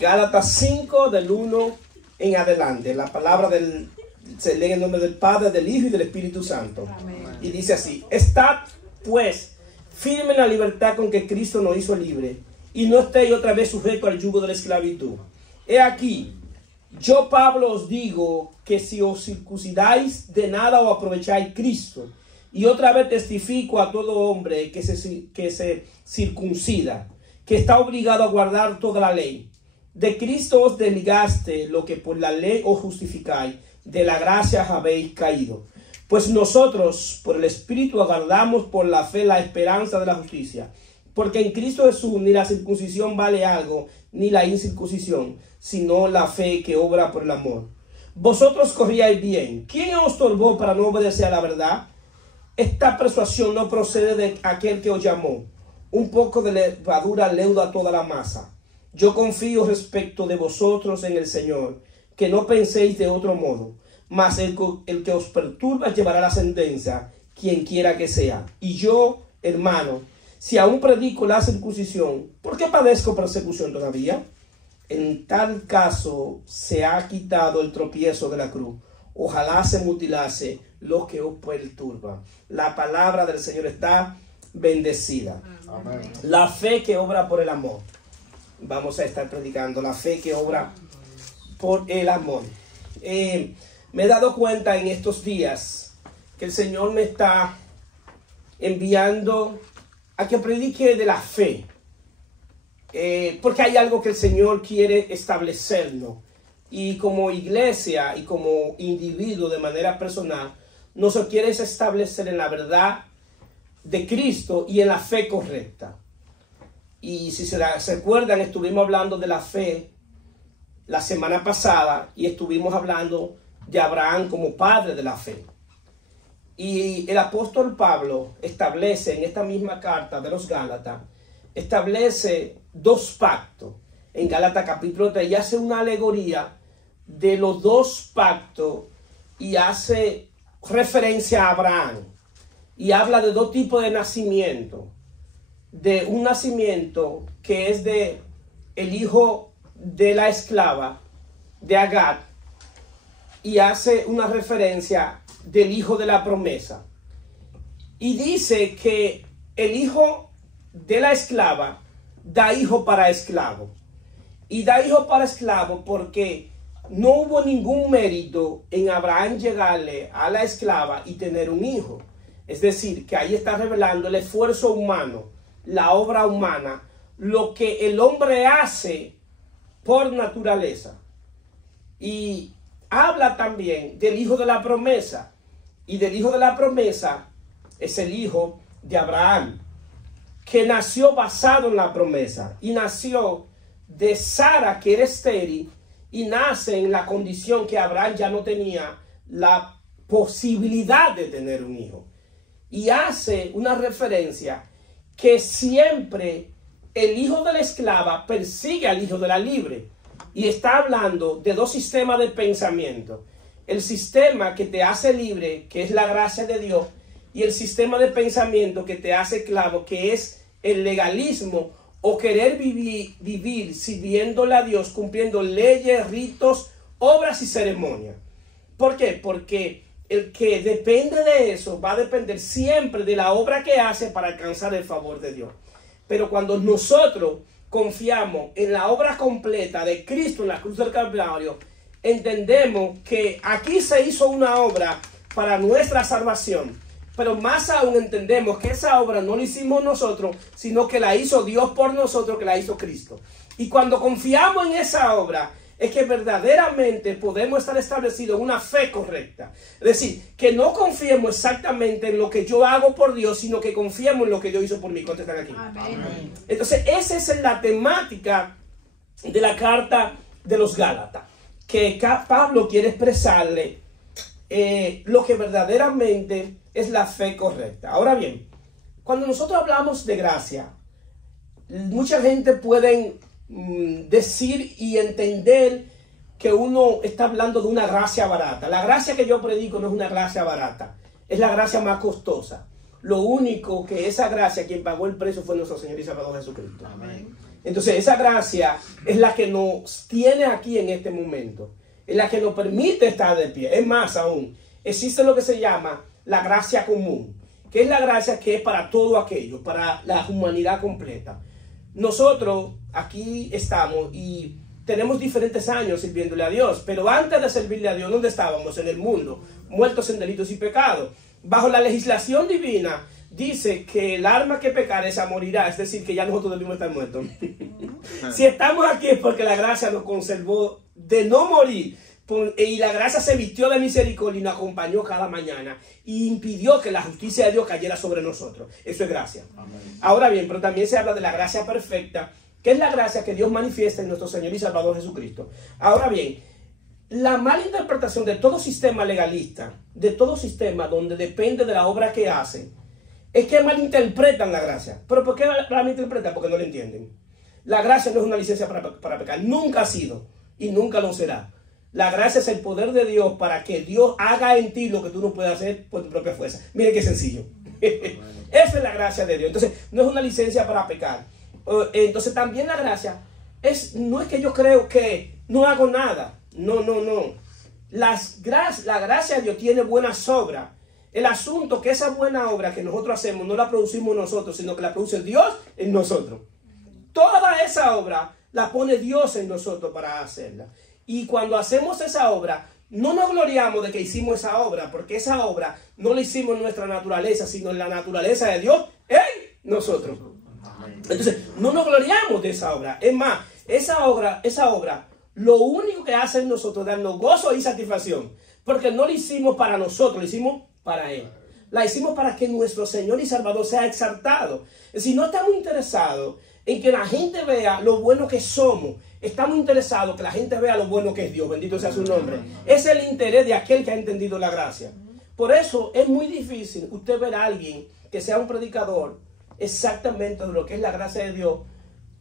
Gálatas 5, del 1 en adelante. La palabra se lee en el nombre del Padre, del Hijo y del Espíritu Santo. Amén. Y dice así: estad pues firme en la libertad con que Cristo nos hizo libre, y no estéis otra vez sujetos al yugo de la esclavitud. He aquí, yo Pablo os digo que si os circuncidáis, de nada os aprovecháis Cristo. Y otra vez testifico a todo hombre que se circuncida, que está obligado a guardar toda la ley. De Cristo os desligaste, lo que por la ley os justificáis, de la gracia habéis caído. Pues nosotros por el Espíritu aguardamos por la fe la esperanza de la justicia. Porque en Cristo Jesús ni la circuncisión vale algo, ni la incircuncisión, sino la fe que obra por el amor. Vosotros corríais bien. ¿Quién os estorbó para no obedecer a la verdad? Esta persuasión no procede de aquel que os llamó. Un poco de levadura leuda toda la masa. Yo confío respecto de vosotros en el Señor, que no penséis de otro modo, mas el que os perturba llevará la sentencia, quien quiera que sea. Y yo, hermano, si aún predico la circuncisión, ¿por qué padezco persecución todavía? En tal caso se ha quitado el tropiezo de la cruz. Ojalá se mutilase lo que os perturba. La palabra del Señor está bendecida. Amén. La fe que obra por el amor. Vamos a estar predicando la fe que obra por el amor. Me he dado cuenta en estos días que el Señor me está enviando a que predique de la fe. Porque hay algo que el Señor quiere establecernos. Y como iglesia y como individuo de manera personal, nos quiere establecer en la verdad de Cristo y en la fe correcta. Y si se recuerdan, estuvimos hablando de la fe la semana pasada y estuvimos hablando de Abraham como padre de la fe. Y el apóstol Pablo establece en esta misma carta de los Gálatas, establece dos pactos en Gálatas capítulo 3 y hace una alegoría de los dos pactos y hace referencia a Abraham y habla de dos tipos de nacimiento. De un nacimiento que es de el hijo de la esclava de Agar y hace una referencia del hijo de la promesa y dice que el hijo de la esclava da hijo para esclavo y da hijo para esclavo porque no hubo ningún mérito en Abraham llegarle a la esclava y tener un hijo. Es decir, que ahí está revelando el esfuerzo humano, la obra humana, lo que el hombre hace por naturaleza. Y habla también del hijo de la promesa. Y del hijo de la promesa es el hijo de Abraham, que nació basado en la promesa. Y nació de Sara, que era estéril, y nace en la condición que Abraham ya no tenía la posibilidad de tener un hijo. Y hace una referencia que siempre el hijo de la esclava persigue al hijo de la libre. Y está hablando de dos sistemas de pensamiento. El sistema que te hace libre, que es la gracia de Dios, y el sistema de pensamiento que te hace esclavo, que es el legalismo o querer vivir sirviéndole a Dios, cumpliendo leyes, ritos, obras y ceremonias. ¿Por qué? Porque el que depende de eso va a depender siempre de la obra que hace para alcanzar el favor de Dios. Pero cuando nosotros confiamos en la obra completa de Cristo en la cruz del Calvario, entendemos que aquí se hizo una obra para nuestra salvación. Pero más aún entendemos que esa obra no la hicimos nosotros, sino que la hizo Dios por nosotros, que la hizo Cristo. Y cuando confiamos en esa obra, es que verdaderamente podemos estar establecidos en una fe correcta. Es decir, que no confiemos exactamente en lo que yo hago por Dios, sino que confiemos en lo que Dios hizo por mí. Contestan aquí. Amén. Entonces, esa es la temática de la carta de los Gálatas, que Pablo quiere expresarle lo que verdaderamente es la fe correcta. Ahora bien, cuando nosotros hablamos de gracia, mucha gente puede decir y entender que uno está hablando de una gracia barata. La gracia que yo predico no es una gracia barata, es la gracia más costosa. Lo único que esa gracia, quien pagó el precio fue nuestro Señor y Salvador Jesucristo. Amén. Entonces esa gracia es la que nos tiene aquí en este momento, es la que nos permite estar de pie. Es más aún, existe lo que se llama la gracia común, que es la gracia que es para todo aquello, para la humanidad completa. Nosotros aquí estamos y tenemos diferentes años sirviéndole a Dios, pero antes de servirle a Dios, ¿dónde estábamos? En el mundo, muertos en delitos y pecados. Bajo la legislación divina, dice que el alma que pecare esa morirá, es decir, que ya nosotros debemos estar muertos. Si estamos aquí es porque la gracia nos conservó de no morir, y la gracia se vistió de misericordia y nos acompañó cada mañana y impidió que la justicia de Dios cayera sobre nosotros. Eso es gracia. Amén. Ahora bien, pero también se habla de la gracia perfecta, que es la gracia que Dios manifiesta en nuestro Señor y Salvador Jesucristo. Ahora bien, la mala interpretación de todo sistema legalista, de todo sistema donde depende de la obra que hace, es que malinterpretan la gracia. ¿Pero por qué la malinterpretan? Porque no la entienden. La gracia no es una licencia para pecar. Nunca ha sido y nunca lo será. La gracia es el poder de Dios para que Dios haga en ti lo que tú no puedes hacer por tu propia fuerza. Miren qué sencillo. Esa es la gracia de Dios. Entonces, no es una licencia para pecar. Entonces, también la gracia no es que yo creo que no hago nada. No. La gracia de Dios tiene buenas obras. El asunto es que esa buena obra que nosotros hacemos no la producimos nosotros, sino que la produce Dios en nosotros. Toda esa obra la pone Dios en nosotros para hacerla. Y cuando hacemos esa obra, no nos gloriamos de que hicimos esa obra, porque esa obra no la hicimos en nuestra naturaleza, sino en la naturaleza de Dios en nosotros. Entonces, no nos gloriamos de esa obra. Es más, esa obra, lo único que hace en nosotros es darnos gozo y satisfacción, porque no la hicimos para nosotros, la hicimos para Él. La hicimos para que nuestro Señor y Salvador sea exaltado. Si no estamos interesados en que la gente vea lo bueno que somos, estamos interesados en que la gente vea lo bueno que es Dios. Bendito sea su nombre. Es el interés de aquel que ha entendido la gracia. Por eso es muy difícil usted ver a alguien que sea un predicador exactamente de lo que es la gracia de Dios,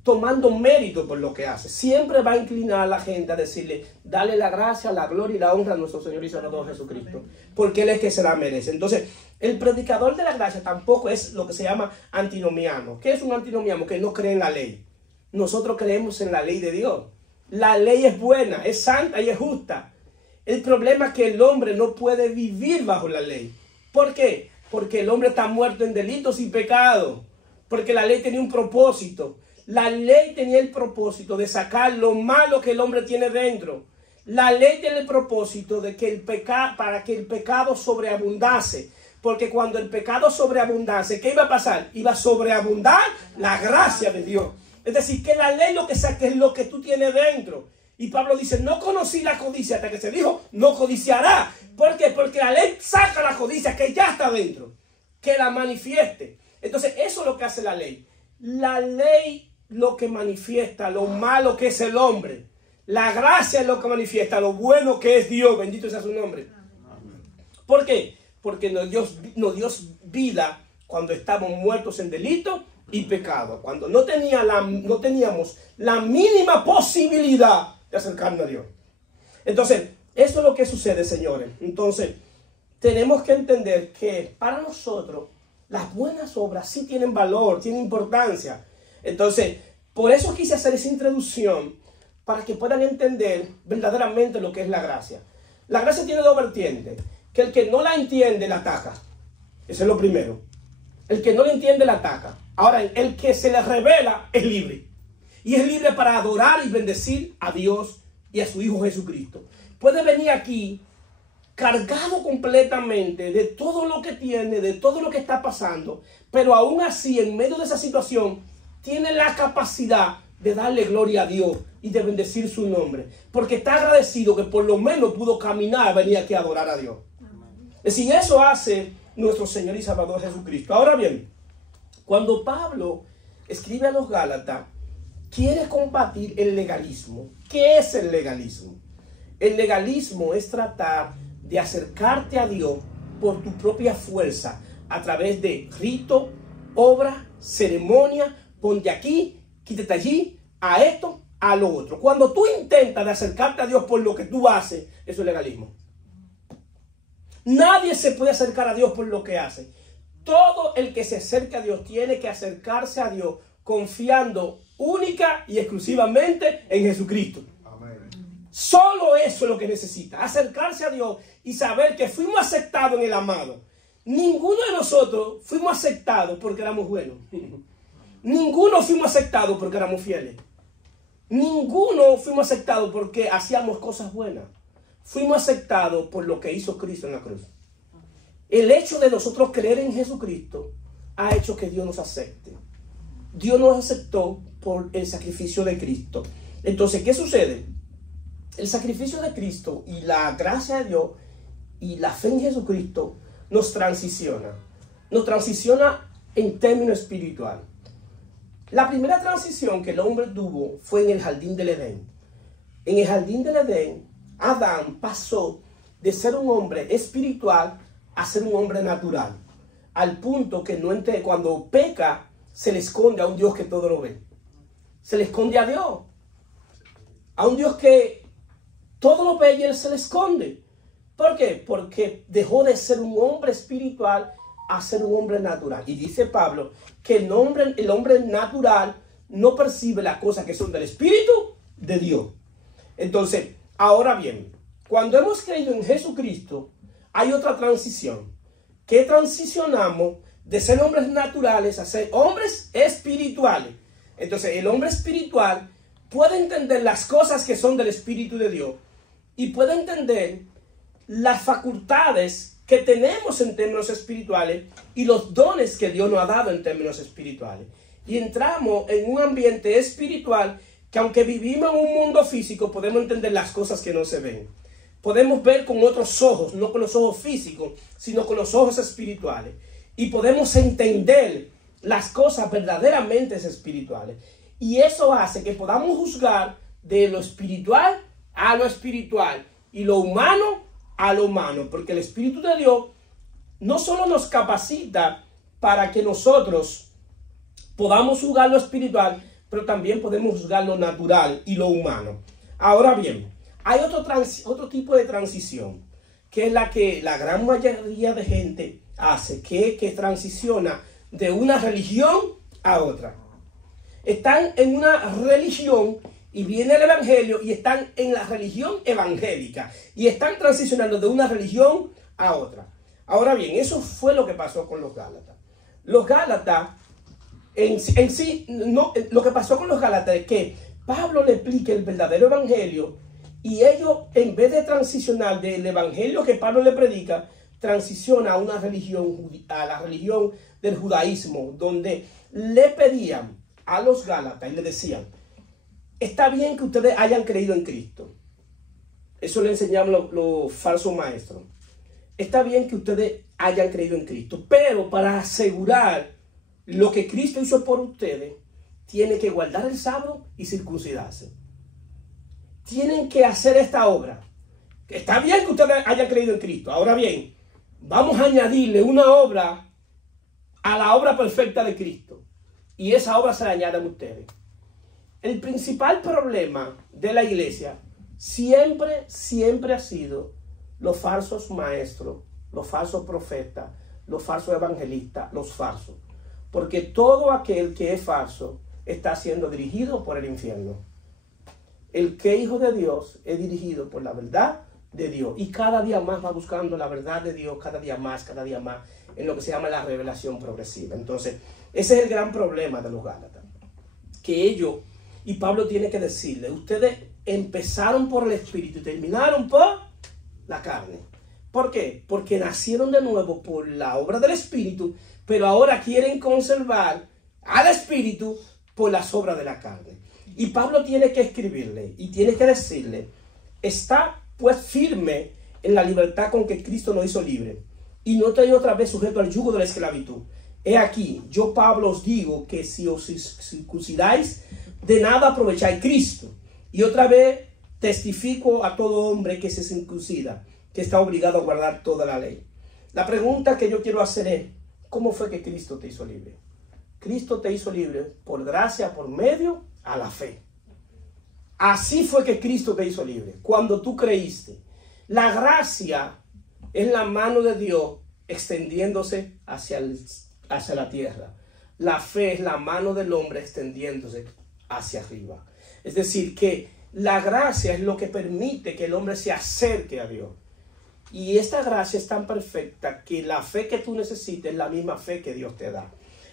tomando mérito por lo que hace. Siempre va a inclinar a la gente a decirle, dale la gracia, la gloria y la honra a nuestro Señor y Salvador Jesucristo, porque Él es que se la merece. Entonces, el predicador de la gracia tampoco es lo que se llama antinomiano. ¿Qué es un antinomiano? Que no cree en la ley. Nosotros creemos en la ley de Dios. La ley es buena, es santa y es justa. El problema es que el hombre no puede vivir bajo la ley. ¿Por qué? Porque el hombre está muerto en delitos y pecados. Porque la ley tenía un propósito. La ley tenía el propósito de sacar lo malo que el hombre tiene dentro. La ley tiene el propósito de que para que el pecado sobreabundase. Porque cuando el pecado sobreabundase, ¿qué iba a pasar? Iba a sobreabundar la gracia de Dios. Es decir, que la ley lo que saca es lo que tú tienes dentro. Y Pablo dice, no conocí la codicia hasta que se dijo, no codiciará. ¿Por qué? Porque la ley saca la codicia que ya está dentro, que la manifieste. Entonces, eso es lo que hace la ley. La ley lo que manifiesta lo malo que es el hombre. La gracia es lo que manifiesta lo bueno que es Dios. Bendito sea su nombre. ¿Por qué? Porque nos dio vida cuando estábamos muertos en delito y pecado. Cuando no teníamos la mínima posibilidad de acercarnos a Dios. Entonces, eso es lo que sucede, señores. Entonces, tenemos que entender que para nosotros las buenas obras sí tienen valor, tienen importancia. Entonces, por eso quise hacer esa introducción, para que puedan entender verdaderamente lo que es la gracia. La gracia tiene dos vertientes. Que el que no la entiende, la ataca. Eso es lo primero. El que no la entiende, la ataca. Ahora, el que se le revela es libre. Y es libre para adorar y bendecir a Dios y a su Hijo Jesucristo. Puede venir aquí cargado completamente de todo lo que tiene, de todo lo que está pasando, pero aún así, en medio de esa situación, tiene la capacidad de darle gloria a Dios y de bendecir su nombre, porque está agradecido que por lo menos pudo caminar, venir aquí a adorar a Dios. Es decir, eso hace nuestro Señor y Salvador Jesucristo. Ahora bien, cuando Pablo escribe a los Gálatas, quiere combatir el legalismo. ¿Qué es el legalismo? El legalismo es tratar de acercarte a Dios por tu propia fuerza, a través de rito, obra, ceremonia, ponte aquí, quítate allí, a esto, a lo otro. Cuando tú intentas de acercarte a Dios por lo que tú haces, eso es legalismo. Nadie se puede acercar a Dios por lo que hace. Todo el que se acerca a Dios tiene que acercarse a Dios confiando única y exclusivamente en Jesucristo. Amén. Solo eso es lo que necesita, acercarse a Dios y saber que fuimos aceptados en el amado. Ninguno de nosotros fuimos aceptados porque éramos buenos. Ninguno fuimos aceptados porque éramos fieles. Ninguno fuimos aceptados porque hacíamos cosas buenas. Fuimos aceptados por lo que hizo Cristo en la cruz. El hecho de nosotros creer en Jesucristo ha hecho que Dios nos acepte. Dios nos aceptó por el sacrificio de Cristo. Entonces, ¿qué sucede? El sacrificio de Cristo y la gracia de Dios y la fe en Jesucristo nos transiciona. Nos transiciona en términos espirituales. La primera transición que el hombre tuvo fue en el jardín del Edén. En el jardín del Edén, Adán pasó de ser un hombre espiritual a ser un hombre natural. Al punto que cuando peca, se le esconde a un Dios que todo lo ve. Se le esconde a Dios. A un Dios que todo lo ve y él se le esconde. ¿Por qué? Porque dejó de ser un hombre espiritual a ser un hombre natural. Y dice Pablo que el hombre natural no percibe las cosas que son del Espíritu de Dios. Entonces, ahora bien, cuando hemos creído en Jesucristo, hay otra transición. Que transicionamos de ser hombres naturales a ser hombres espirituales. Entonces, el hombre espiritual puede entender las cosas que son del Espíritu de Dios y puede entender las facultades que tenemos en términos espirituales y los dones que Dios nos ha dado en términos espirituales. Y entramos en un ambiente espiritual que, aunque vivimos en un mundo físico, podemos entender las cosas que no se ven. Podemos ver con otros ojos, no con los ojos físicos, sino con los ojos espirituales. Y podemos entender las cosas verdaderamente espirituales. Y eso hace que podamos juzgar de lo espiritual a lo espiritual y lo humano a lo humano, porque el Espíritu de Dios no solo nos capacita para que nosotros podamos juzgar lo espiritual, pero también podemos juzgar lo natural y lo humano. Ahora bien, hay otro tipo de transición, que es la que la gran mayoría de gente hace, que transiciona de una religión a otra. Están en una religión y viene el evangelio y están en la religión evangélica y están transicionando de una religión a otra. Ahora bien, eso fue lo que pasó con los Gálatas. Los Gálatas, lo que pasó con los Gálatas es que Pablo le explica el verdadero evangelio y ellos, en vez de transicionar del evangelio que Pablo le predica, transiciona a una religión, a la religión del judaísmo, donde le pedían a los Gálatas y le decían: está bien que ustedes hayan creído en Cristo. Eso le enseñaban los falsos maestros. Está bien que ustedes hayan creído en Cristo, pero para asegurar lo que Cristo hizo por ustedes, tienen que guardar el sábado y circuncidarse. Tienen que hacer esta obra. Está bien que ustedes hayan creído en Cristo. Ahora bien, vamos a añadirle una obra a la obra perfecta de Cristo. Y esa obra se la añaden ustedes. El principal problema de la iglesia siempre ha sido los falsos maestros, los falsos profetas, los falsos evangelistas, los falsos. Porque todo aquel que es falso está siendo dirigido por el infierno. El que es hijo de Dios es dirigido por la verdad de Dios. Y cada día más va buscando la verdad de Dios, cada día más, en lo que se llama la revelación progresiva. Entonces, ese es el gran problema de los Gálatas. Que ellos, y Pablo tiene que decirle, ustedes empezaron por el Espíritu y terminaron por la carne. ¿Por qué? Porque nacieron de nuevo por la obra del Espíritu, pero ahora quieren conservar al Espíritu por las obras de la carne. Y Pablo tiene que escribirle y tiene que decirle: está pues firme en la libertad con que Cristo nos hizo libre, y no estáis otra vez sujeto al yugo de la esclavitud. He aquí, yo Pablo os digo que si os circuncidáis, de nada aprovecháis Cristo. Y otra vez testifico a todo hombre que se circuncida, que está obligado a guardar toda la ley. La pregunta que yo quiero hacer es: ¿cómo fue que Cristo te hizo libre? Cristo te hizo libre por gracia, por medio a la fe. Así fue que Cristo te hizo libre, cuando tú creíste. La gracia es la mano de Dios extendiéndose hacia la tierra. la fe es la mano del hombre extendiéndose hacia arriba. Es decir, que la gracia es lo que permite que el hombre se acerque a Dios. Y esta gracia es tan perfecta que la fe que tú necesites es la misma fe que Dios te da.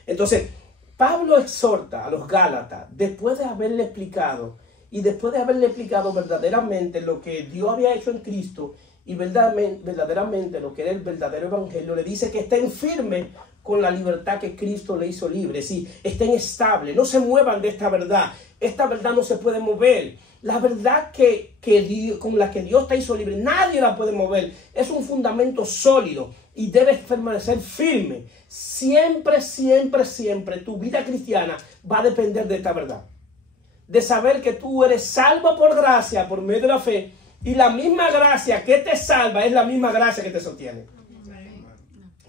Entonces, Pablo exhorta a los Gálatas, después de haberle explicado, y después de haberle explicado verdaderamente lo que Dios había hecho en Cristo, y verdaderamente lo que era el verdadero evangelio, le dice que estén firmes con la libertad que Cristo le hizo libre. Sí, estén estables, no se muevan de esta verdad. Esta verdad no se puede mover. La verdad con la que Dios te hizo libre, nadie la puede mover. Es un fundamento sólido y debes permanecer firme. Siempre, siempre, siempre tu vida cristiana va a depender de esta verdad. De saber que tú eres salvo por gracia, por medio de la fe. Y la misma gracia que te salva es la misma gracia que te sostiene.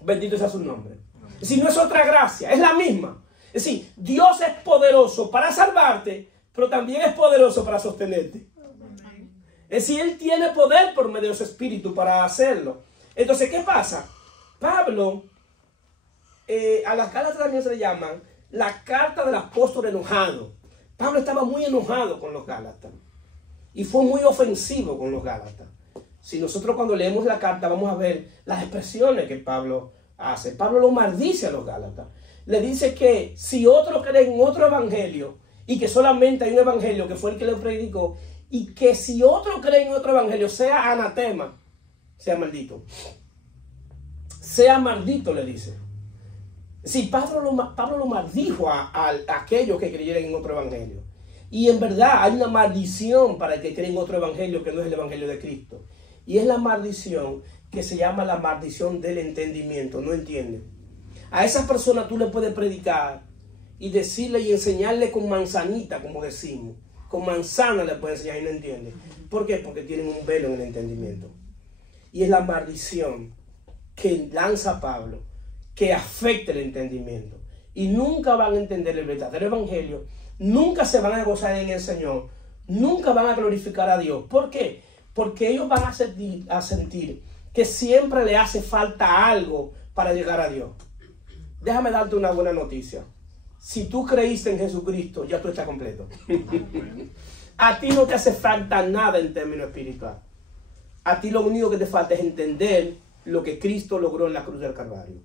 Bendito sea su nombre. Es decir, no es otra gracia, es la misma. Es decir, Dios es poderoso para salvarte, pero también es poderoso para sostenerte. Es decir, Él tiene poder por medio de su Espíritu para hacerlo. Entonces, ¿qué pasa? Pablo, a las Gálatas también se le llaman la carta del apóstol enojado. Pablo estaba muy enojado con los Gálatas y fue muy ofensivo con los Gálatas. Si nosotros cuando leemos la carta vamos a ver las expresiones que Pablo hace. Pablo lo maldice a los Gálatas. Le dice que si otro cree en otro evangelio y que solamente hay un evangelio que fue el que le predicó, y que si otro cree en otro evangelio sea anatema, sea maldito. Sea maldito, le dice. Sí, Pablo lo maldijo a aquellos que creyeran en otro evangelio. Y en verdad hay una maldición para el que cree en otro evangelio que no es el evangelio de Cristo. Y es la maldición que se llama la maldición del entendimiento. No entiende. A esas personas tú le puedes predicar y decirle y enseñarle con manzanita, como decimos. Con manzana le puedes enseñar y no entiende. ¿Por qué? Porque tienen un velo en el entendimiento. Y es la maldición que lanza Pablo, que afecta el entendimiento. Y nunca van a entender el verdadero evangelio. Nunca se van a gozar en el Señor. Nunca van a glorificar a Dios. ¿Por qué? Porque ellos van a sentir que siempre le hace falta algo para llegar a Dios. Déjame darte una buena noticia. Si tú creíste en Jesucristo, ya tú estás completo. A ti no te hace falta nada en términos espirituales. A ti lo único que te falta es entender lo que Cristo logró en la cruz del Calvario.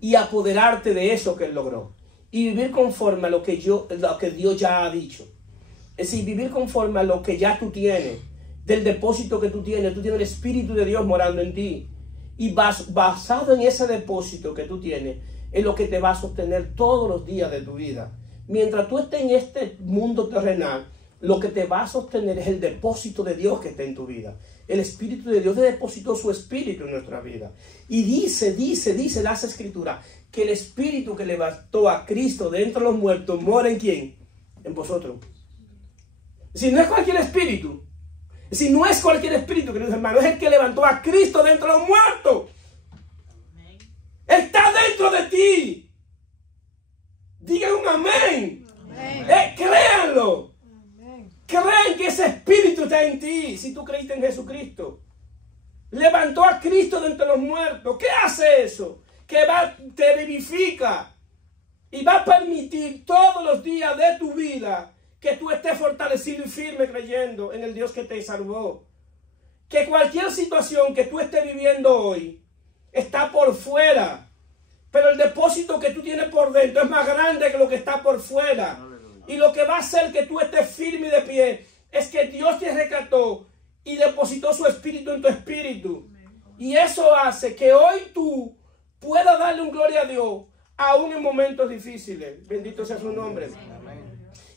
Y apoderarte de eso que Él logró. Y vivir conforme a lo que Dios ya ha dicho. Es decir, vivir conforme a lo que ya tú tienes. Del depósito que tú tienes. Tú tienes el Espíritu de Dios morando en ti. Y basado en ese depósito que tú tienes, es lo que te va a sostener todos los días de tu vida. Mientras tú estés en este mundo terrenal, lo que te va a sostener es el depósito de Dios que está en tu vida. El Espíritu de Dios depositó su Espíritu en nuestra vida. Y dice las Escrituras, que el Espíritu que levantó a Cristo de entre los muertos mora en ¿quién? En vosotros. Si no es cualquier espíritu. Si no es cualquier espíritu, queridos hermanos, es el que levantó a Cristo de entre los muertos. Está dentro de ti. Digan un amén. Créanlo. Amén. Crean que ese espíritu está en ti. Si tú creíste en Jesucristo, levantó a Cristo de entre los muertos. ¿Qué hace eso? Que te vivifica y va a permitir todos los días de tu vida que tú estés fortalecido y firme creyendo en el Dios que te salvó. Que cualquier situación que tú estés viviendo hoy está por fuera, pero el depósito que tú tienes por dentro es más grande que lo que está por fuera. Y lo que va a hacer que tú estés firme y de pie es que Dios te rescató y depositó su Espíritu en tu espíritu. Y eso hace que hoy tú puedas darle un gloria a Dios aún en momentos difíciles. Bendito sea su nombre.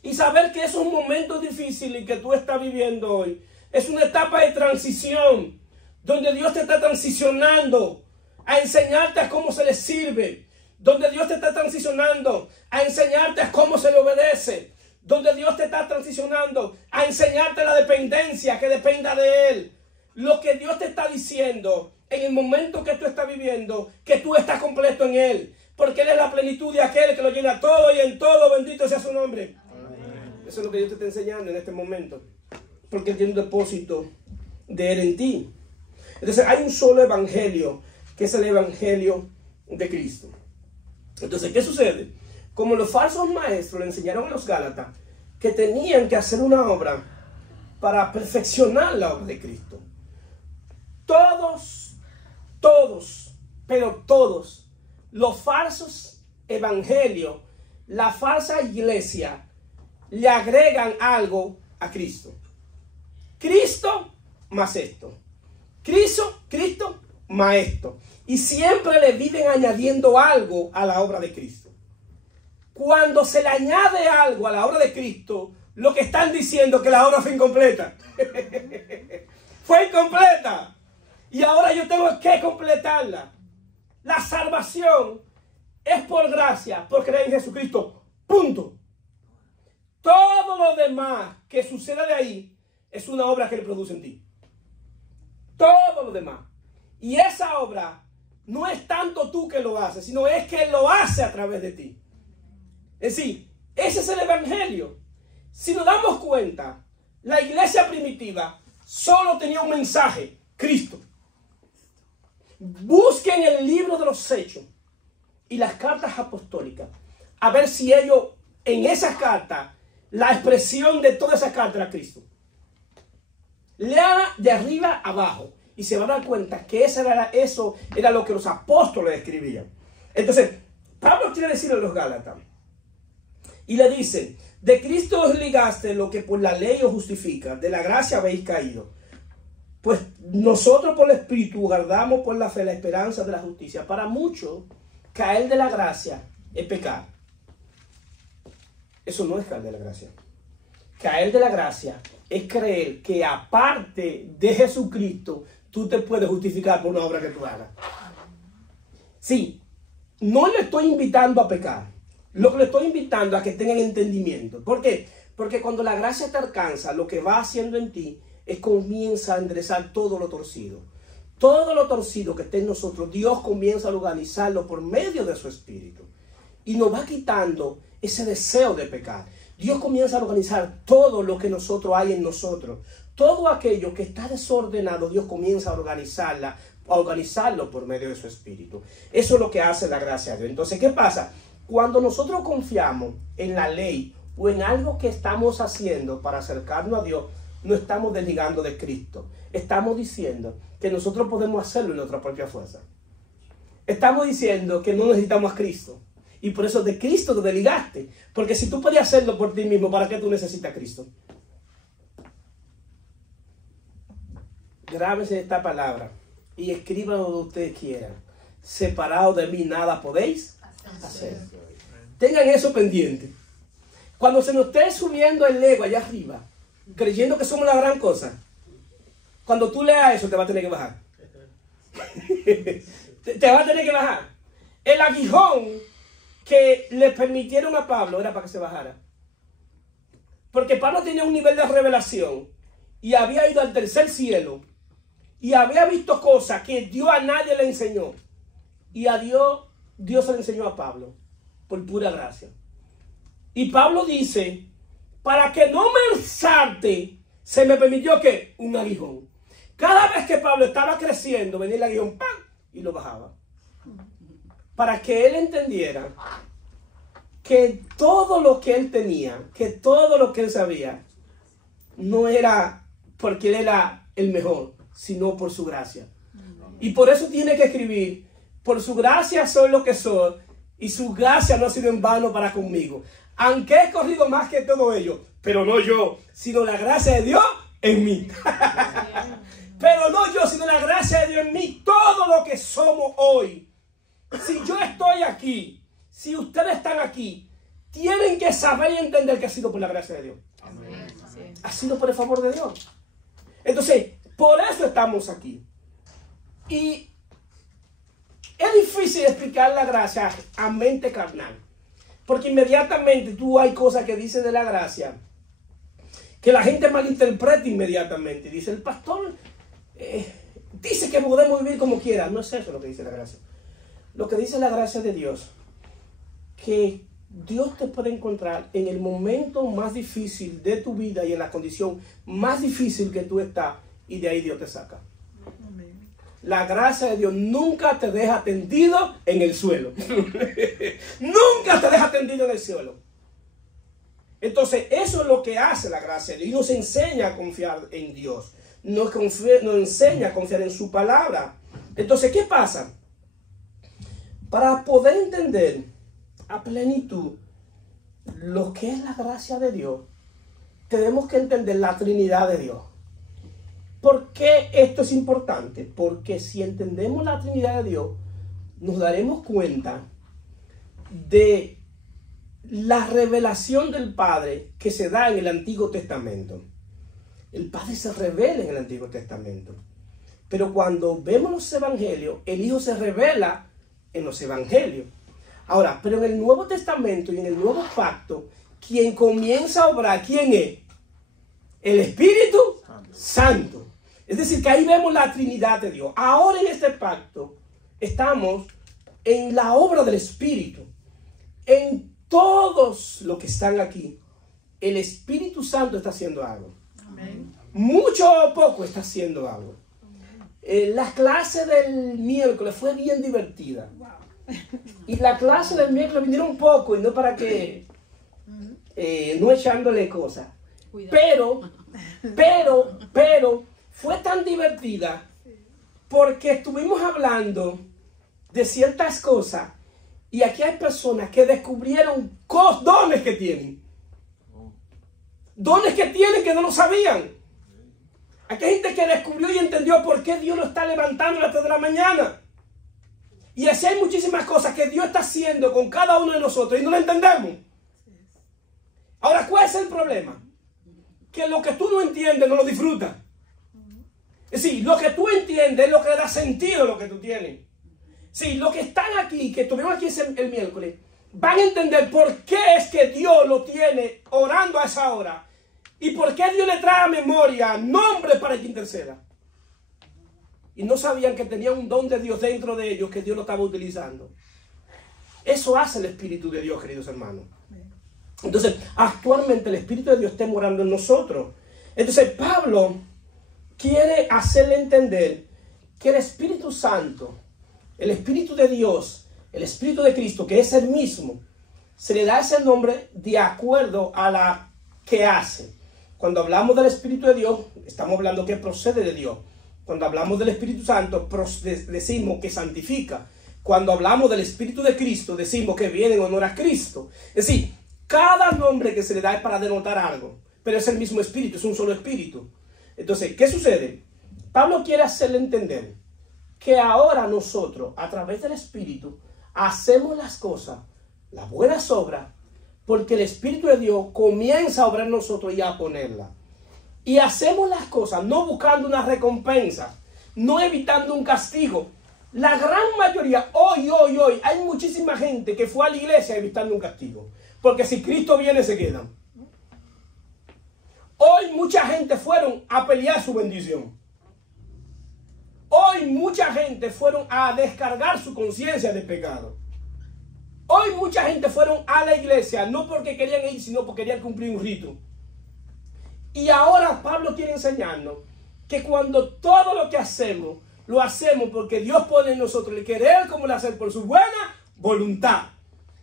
Y saber que esos momentos difíciles que tú estás viviendo hoy es una etapa de transición, donde Dios te está transicionando a enseñarte a cómo se le sirve, donde Dios te está transicionando a enseñarte a cómo se le obedece, donde Dios te está transicionando a enseñarte la dependencia, que dependa de Él. Lo que Dios te está diciendo en el momento que tú estás viviendo, que tú estás completo en Él, porque Él es la plenitud de aquel que lo llena todo y en todo. Bendito sea su nombre. Eso es lo que Dios te está enseñando en este momento, porque Él tiene un depósito de Él en ti. Entonces hay un solo evangelio, que es el evangelio de Cristo. Entonces, ¿qué sucede? como los falsos maestros le enseñaron a los Gálatas que tenían que hacer una obra para perfeccionar la obra de Cristo. Todos, pero todos, los falsos evangelios, la falsa iglesia, le agregan algo a Cristo. Cristo más esto. Cristo más esto. Y siempre le viven añadiendo algo a la obra de Cristo. Cuando se le añade algo a la obra de Cristo, lo que están diciendo es que la obra fue incompleta. Fue incompleta. Y ahora yo tengo que completarla. La salvación es por gracia, por creer en Jesucristo. Punto. Todo lo demás que suceda de ahí es una obra que le produce en ti. Todo lo demás. Y esa obra no es tanto tú que lo haces, sino es que Él lo hace a través de ti. Es decir, ese es el evangelio. Si nos damos cuenta, la iglesia primitiva solo tenía un mensaje: Cristo. Busquen el libro de los Hechos y las cartas apostólicas, a ver si ellos, en esas cartas, la expresión de toda esa carta era Cristo. Léala de arriba a abajo y se va a dar cuenta que eso era lo que los apóstoles escribían. Entonces, Pablo quiere decirle a los Gálatas, y le dice: de Cristo os ligaste lo que por la ley os justifica, de la gracia habéis caído. Pues nosotros por el Espíritu guardamos por la fe la esperanza de la justicia. Para muchos, caer de la gracia es pecar. Eso no es caer de la gracia. Caer de la gracia es creer que aparte de Jesucristo, tú te puedes justificar por una obra que tú hagas. Sí, no le estoy invitando a pecar. Lo que le estoy invitando a que tengan entendimiento. ¿Por qué? Porque cuando la gracia te alcanza, lo que va haciendo en ti es comienza a enderezar todo lo torcido. Todo lo torcido que está en nosotros, Dios comienza a organizarlo por medio de su Espíritu. Y nos va quitando ese deseo de pecar. Dios comienza a organizar todo lo que nosotros hay en nosotros. Todo aquello que está desordenado, Dios comienza a organizarlo por medio de su Espíritu. Eso es lo que hace la gracia de Dios. Entonces, ¿qué pasa? Cuando nosotros confiamos en la ley o en algo que estamos haciendo para acercarnos a Dios, no estamos desligando de Cristo. Estamos diciendo que nosotros podemos hacerlo en nuestra propia fuerza. Estamos diciendo que no necesitamos a Cristo. Y por eso de Cristo te desligaste. Porque si tú podías hacerlo por ti mismo, ¿para qué tú necesitas a Cristo? Grábese esta palabra y escriban donde ustedes quieran. Separado de mí nada podéis hacer. Tengan eso pendiente. Cuando se nos esté subiendo el ego allá arriba, creyendo que somos la gran cosa, cuando tú leas eso te va a tener que bajar. te va a tener que bajar. El aguijón que le permitieron a Pablo era para que se bajara. Porque Pablo tenía un nivel de revelación y había ido al tercer cielo y había visto cosas que Dios a nadie le enseñó. Y a Dios se le enseñó a Pablo por pura gracia. Y Pablo dice: para que no me exalte, se me permitió que un aguijón. Cada vez que Pablo estaba creciendo, venía el aguijón, ¡pam!, y lo bajaba. Para que él entendiera que todo lo que él tenía, que todo lo que él sabía, no era porque él era el mejor, sino por su gracia. Y por eso tiene que escribir: por su gracia soy lo que soy, y su gracia no ha sido en vano para conmigo. Aunque he corrido más que todo ello, pero no yo, sino la gracia de Dios en mí. Pero no yo, sino la gracia de Dios en mí. Todo lo que somos hoy. Si yo estoy aquí, si ustedes están aquí, tienen que saber y entender que ha sido por la gracia de Dios. Amén. Ha sido por el favor de Dios. Entonces, por eso estamos aquí. Y es difícil explicar la gracia a mente carnal. Porque inmediatamente hay cosas que dicen de la gracia que la gente malinterpreta inmediatamente. Dice: el pastor dice que podemos vivir como quiera. No es eso lo que dice la gracia. Lo que dice la gracia de Dios, que Dios te puede encontrar en el momento más difícil de tu vida y en la condición más difícil que tú estás, y de ahí Dios te saca. la gracia de Dios nunca te deja tendido en el suelo. Nunca te deja tendido en el suelo. Entonces, eso es lo que hace la gracia de Dios. Y nos enseña a confiar en Dios. Nos enseña a confiar en su palabra. Entonces, ¿qué pasa? Para poder entender a plenitud lo que es la gracia de Dios, tenemos que entender la Trinidad de Dios. ¿Por qué esto es importante? Porque si entendemos la Trinidad de Dios, nos daremos cuenta de la revelación del Padre que se da en el Antiguo Testamento. El Padre se revela en el Antiguo Testamento. Pero cuando vemos los evangelios, el Hijo se revela en los evangelios. Ahora, pero en el Nuevo Testamento y en el Nuevo Pacto, quien comienza a obrar, ¿quién es? El Espíritu Santo. Es decir, que ahí vemos la Trinidad de Dios. Ahora en este pacto estamos en la obra del Espíritu. En todos los que están aquí, el Espíritu Santo está haciendo algo. Amén. Mucho o poco está haciendo algo. La clase del miércoles fue bien divertida. Wow. Y la clase del miércoles vinieron un poco, y no para que, no echándole cosas. Pero fue tan divertida porque estuvimos hablando de ciertas cosas y aquí hay personas que descubrieron dones que tienen. Dones que tienen que no lo sabían. Aquí hay gente que descubrió y entendió por qué Dios lo está levantando a las 3 de la mañana. Y así hay muchísimas cosas que Dios está haciendo con cada uno de nosotros y no lo entendemos. Ahora, ¿cuál es el problema? Que lo que tú no entiendes no lo disfrutas. Es decir, lo que tú entiendes es lo que le da sentido a lo que tú tienes. Sí, los que están aquí, que estuvieron aquí el miércoles, van a entender por qué es que Dios lo tiene orando a esa hora. Y por qué Dios le trae a memoria nombres para que interceda. Y no sabían que tenía un don de Dios dentro de ellos que Dios lo estaba utilizando. Eso hace el Espíritu de Dios, queridos hermanos. Entonces, actualmente el Espíritu de Dios está morando en nosotros. Entonces, Pablo quiere hacerle entender que el Espíritu Santo, el Espíritu de Dios, el Espíritu de Cristo, que es el mismo, se le da ese nombre de acuerdo a la que hace. Cuando hablamos del Espíritu de Dios, estamos hablando que procede de Dios. Cuando hablamos del Espíritu Santo, decimos que santifica. Cuando hablamos del Espíritu de Cristo, decimos que viene en honor a Cristo. Es decir, cada nombre que se le da es para denotar algo, pero es el mismo Espíritu, es un solo Espíritu. Entonces, ¿qué sucede? Pablo quiere hacerle entender que ahora nosotros, a través del Espíritu, hacemos las cosas, las buenas obras, porque el Espíritu de Dios comienza a obrar en nosotros y a ponerla. Y hacemos las cosas no buscando una recompensa, no evitando un castigo. La gran mayoría, hoy, hay muchísima gente que fue a la iglesia evitando un castigo. Porque si Cristo viene, se quedan. Hoy mucha gente fueron a pelear su bendición. Hoy mucha gente fueron a descargar su conciencia de pecado. Hoy mucha gente fueron a la iglesia no porque querían ir, sino porque querían cumplir un rito. Y ahora Pablo quiere enseñarnos que cuando todo lo que hacemos, lo hacemos porque Dios pone en nosotros el querer como el hacer por su buena voluntad.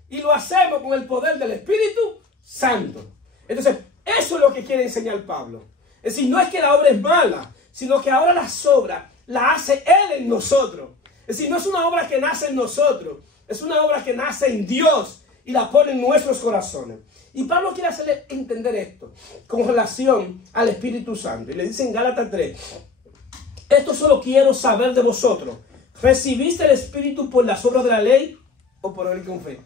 Y lo hacemos con el poder del Espíritu Santo. Entonces, eso es lo que quiere enseñar Pablo. Es decir, no es que la obra es mala, sino que ahora las obras las hace Él en nosotros. Es decir, no es una obra que nace en nosotros, es una obra que nace en Dios y la pone en nuestros corazones. Y Pablo quiere hacerle entender esto con relación al Espíritu Santo. Y le dice en Gálatas 3, esto solo quiero saber de vosotros. ¿Recibiste el Espíritu por las obras de la ley o por oír con fe?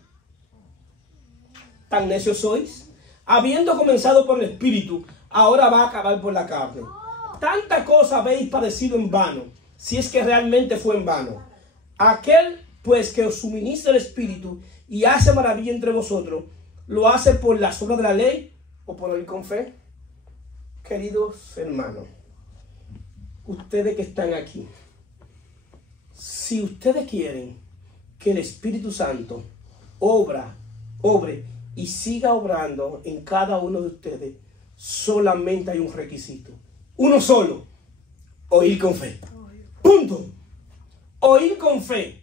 ¿Tan necios sois? Habiendo comenzado por el Espíritu, ahora va a acabar por la carne. Tanta cosa habéis padecido en vano, si es que realmente fue en vano. Aquel pues que os suministra el Espíritu y hace maravilla entre vosotros, ¿lo hace por las obras de la ley o por oír con fe? Queridos hermanos, ustedes que están aquí, si ustedes quieren que el Espíritu Santo obre y siga obrando en cada uno de ustedes, solamente hay un requisito. Uno solo: oír con fe. Punto. oír con fe,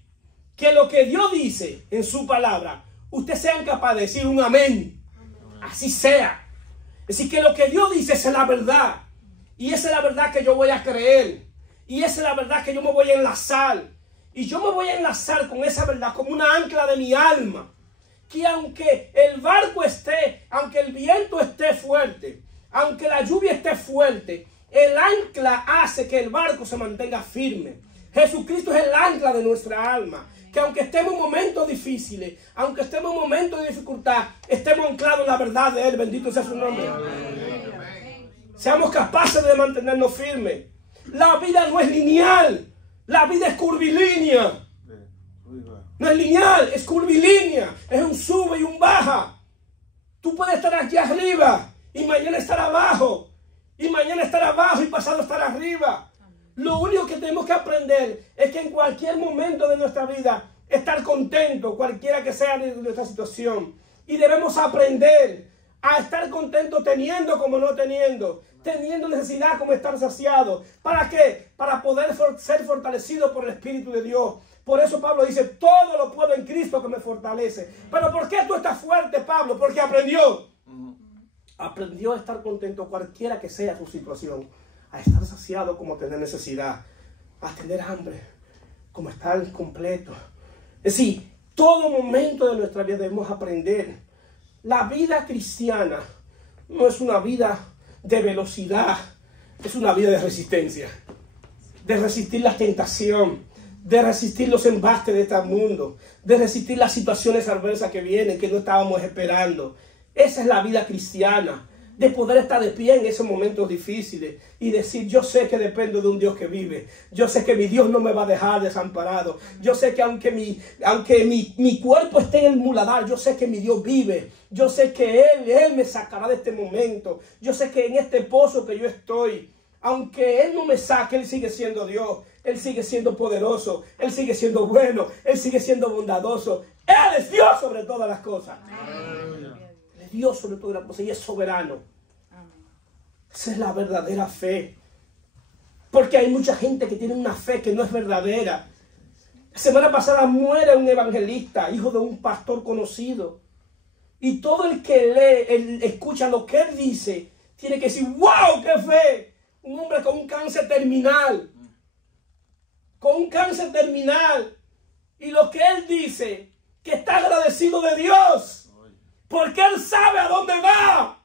que lo que Dios dice en su palabra, usted sea capaz de decir un amén. Así sea. Es decir, que lo que Dios dice es la verdad. Y esa es la verdad que yo voy a creer. Y esa es la verdad que yo me voy a enlazar. Y yo me voy a enlazar con esa verdad como una ancla de mi alma. Que aunque el barco esté, aunque el viento esté fuerte, aunque la lluvia esté fuerte, el ancla hace que el barco se mantenga firme. Jesucristo es el ancla de nuestra alma. Que aunque estemos en momentos difíciles, aunque estemos en momentos de dificultad, estemos anclados en la verdad de Él. Bendito sea su nombre. Seamos capaces de mantenernos firmes. La vida no es lineal. La vida es curvilínea. No es lineal, es curvilínea. Es un sube y un baja. Tú puedes estar aquí arriba y mañana estar abajo. Y mañana estar abajo y pasado estar arriba. Lo único que tenemos que aprender es que en cualquier momento de nuestra vida estar contento, cualquiera que sea nuestra situación. Y debemos aprender a estar contento teniendo como no teniendo. Teniendo necesidad como estar saciado. ¿Para qué? Para poder ser fortalecido por el Espíritu de Dios. Por eso Pablo dice, todo lo puedo en Cristo que me fortalece. Pero ¿por qué tú estás fuerte, Pablo? Porque aprendió. Aprendió a estar contento cualquiera que sea su situación. A estar saciado como tener necesidad. A tener hambre como estar completo. Es decir, todo momento de nuestra vida debemos aprender. La vida cristiana no es una vida de velocidad. Es una vida de resistencia. De resistir la tentación. De resistir los embastes de este mundo. De resistir las situaciones adversas que vienen, que no estábamos esperando. Esa es la vida cristiana. De poder estar de pie en esos momentos difíciles y decir, yo sé que dependo de un Dios que vive. Yo sé que mi Dios no me va a dejar desamparado. Yo sé que aunque mi cuerpo esté en el muladar, yo sé que mi Dios vive. Yo sé que Él me sacará de este momento. Yo sé que en este pozo que yo estoy, aunque Él no me saque, Él sigue siendo Dios. Él sigue siendo poderoso. Él sigue siendo bueno. Él sigue siendo bondadoso. Él es Dios sobre todas las cosas. Dios sobre todas las cosas y es soberano. Esa es la verdadera fe. Porque hay mucha gente que tiene una fe que no es verdadera. La semana pasada muere un evangelista, hijo de un pastor conocido. Y todo el que lee, escucha lo que él dice, tiene que decir, ¡wow, qué fe! Un hombre con un cáncer terminal. Con un cáncer terminal. Y lo que él dice, que está agradecido de Dios. Porque Él sabe a dónde va.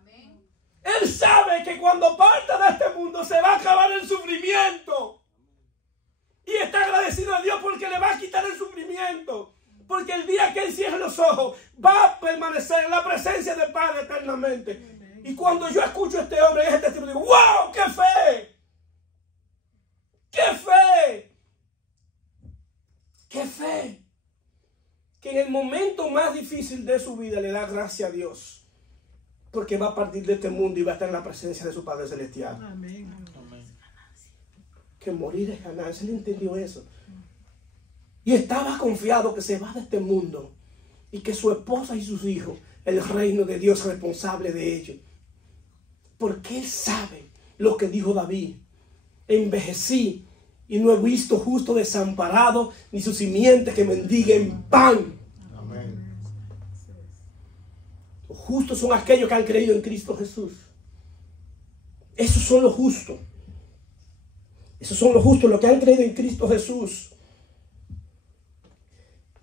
Amén. Él sabe que cuando parta de este mundo se va a acabar el sufrimiento. Y está agradecido a Dios porque le va a quitar el sufrimiento. Porque el día que Él cierre los ojos va a permanecer en la presencia del Padre eternamente. Y cuando yo escucho a este hombre en este testimonio, digo, ¡wow! ¡Qué fe! ¡Qué fe! ¡Qué fe! Que en el momento más difícil de su vida le da gracias a Dios. Porque va a partir de este mundo y va a estar en la presencia de su Padre Celestial. Amén. Que morir es ganancia. Él entendió eso. Y estaba confiado que se va de este mundo. Y que su esposa y sus hijos, el reino de Dios es responsable de ellos. Porque Él sabe lo que dijo David. Envejecí y no he visto justo desamparado, ni su simiente que mendiguen pan. Amén. Los justos son aquellos que han creído en Cristo Jesús. Esos son los justos. Esos son los justos, los que han creído en Cristo Jesús.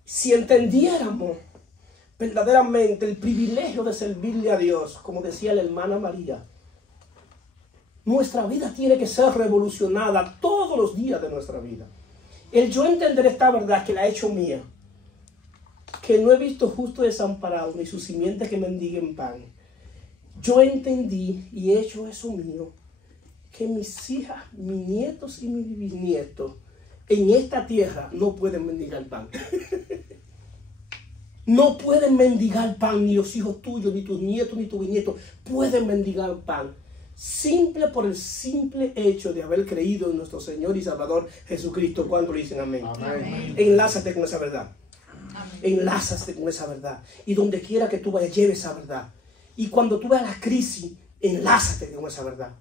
Si entendiéramos verdaderamente el privilegio de servirle a Dios, como decía la hermana María, nuestra vida tiene que ser revolucionada todos los días de nuestra vida. El yo entender esta verdad que la he hecho mía, que no he visto justo desamparado ni su simiente que mendiguen pan. Yo entendí y he hecho eso mío, que mis hijas, mis nietos y mis bisnietos en esta tierra no pueden mendigar pan. No pueden mendigar pan, ni los hijos tuyos, ni tus nietos, ni tus bisnietos pueden mendigar pan. Simple por el simple hecho de haber creído en nuestro Señor y Salvador Jesucristo. ¿Cuánto le dicen amén? Amén. Enlázate con esa verdad. Amén. Enlázate con esa verdad. Y donde quiera que tú vayas, lleve esa verdad. Y cuando tú veas la crisis, enlázate con esa verdad.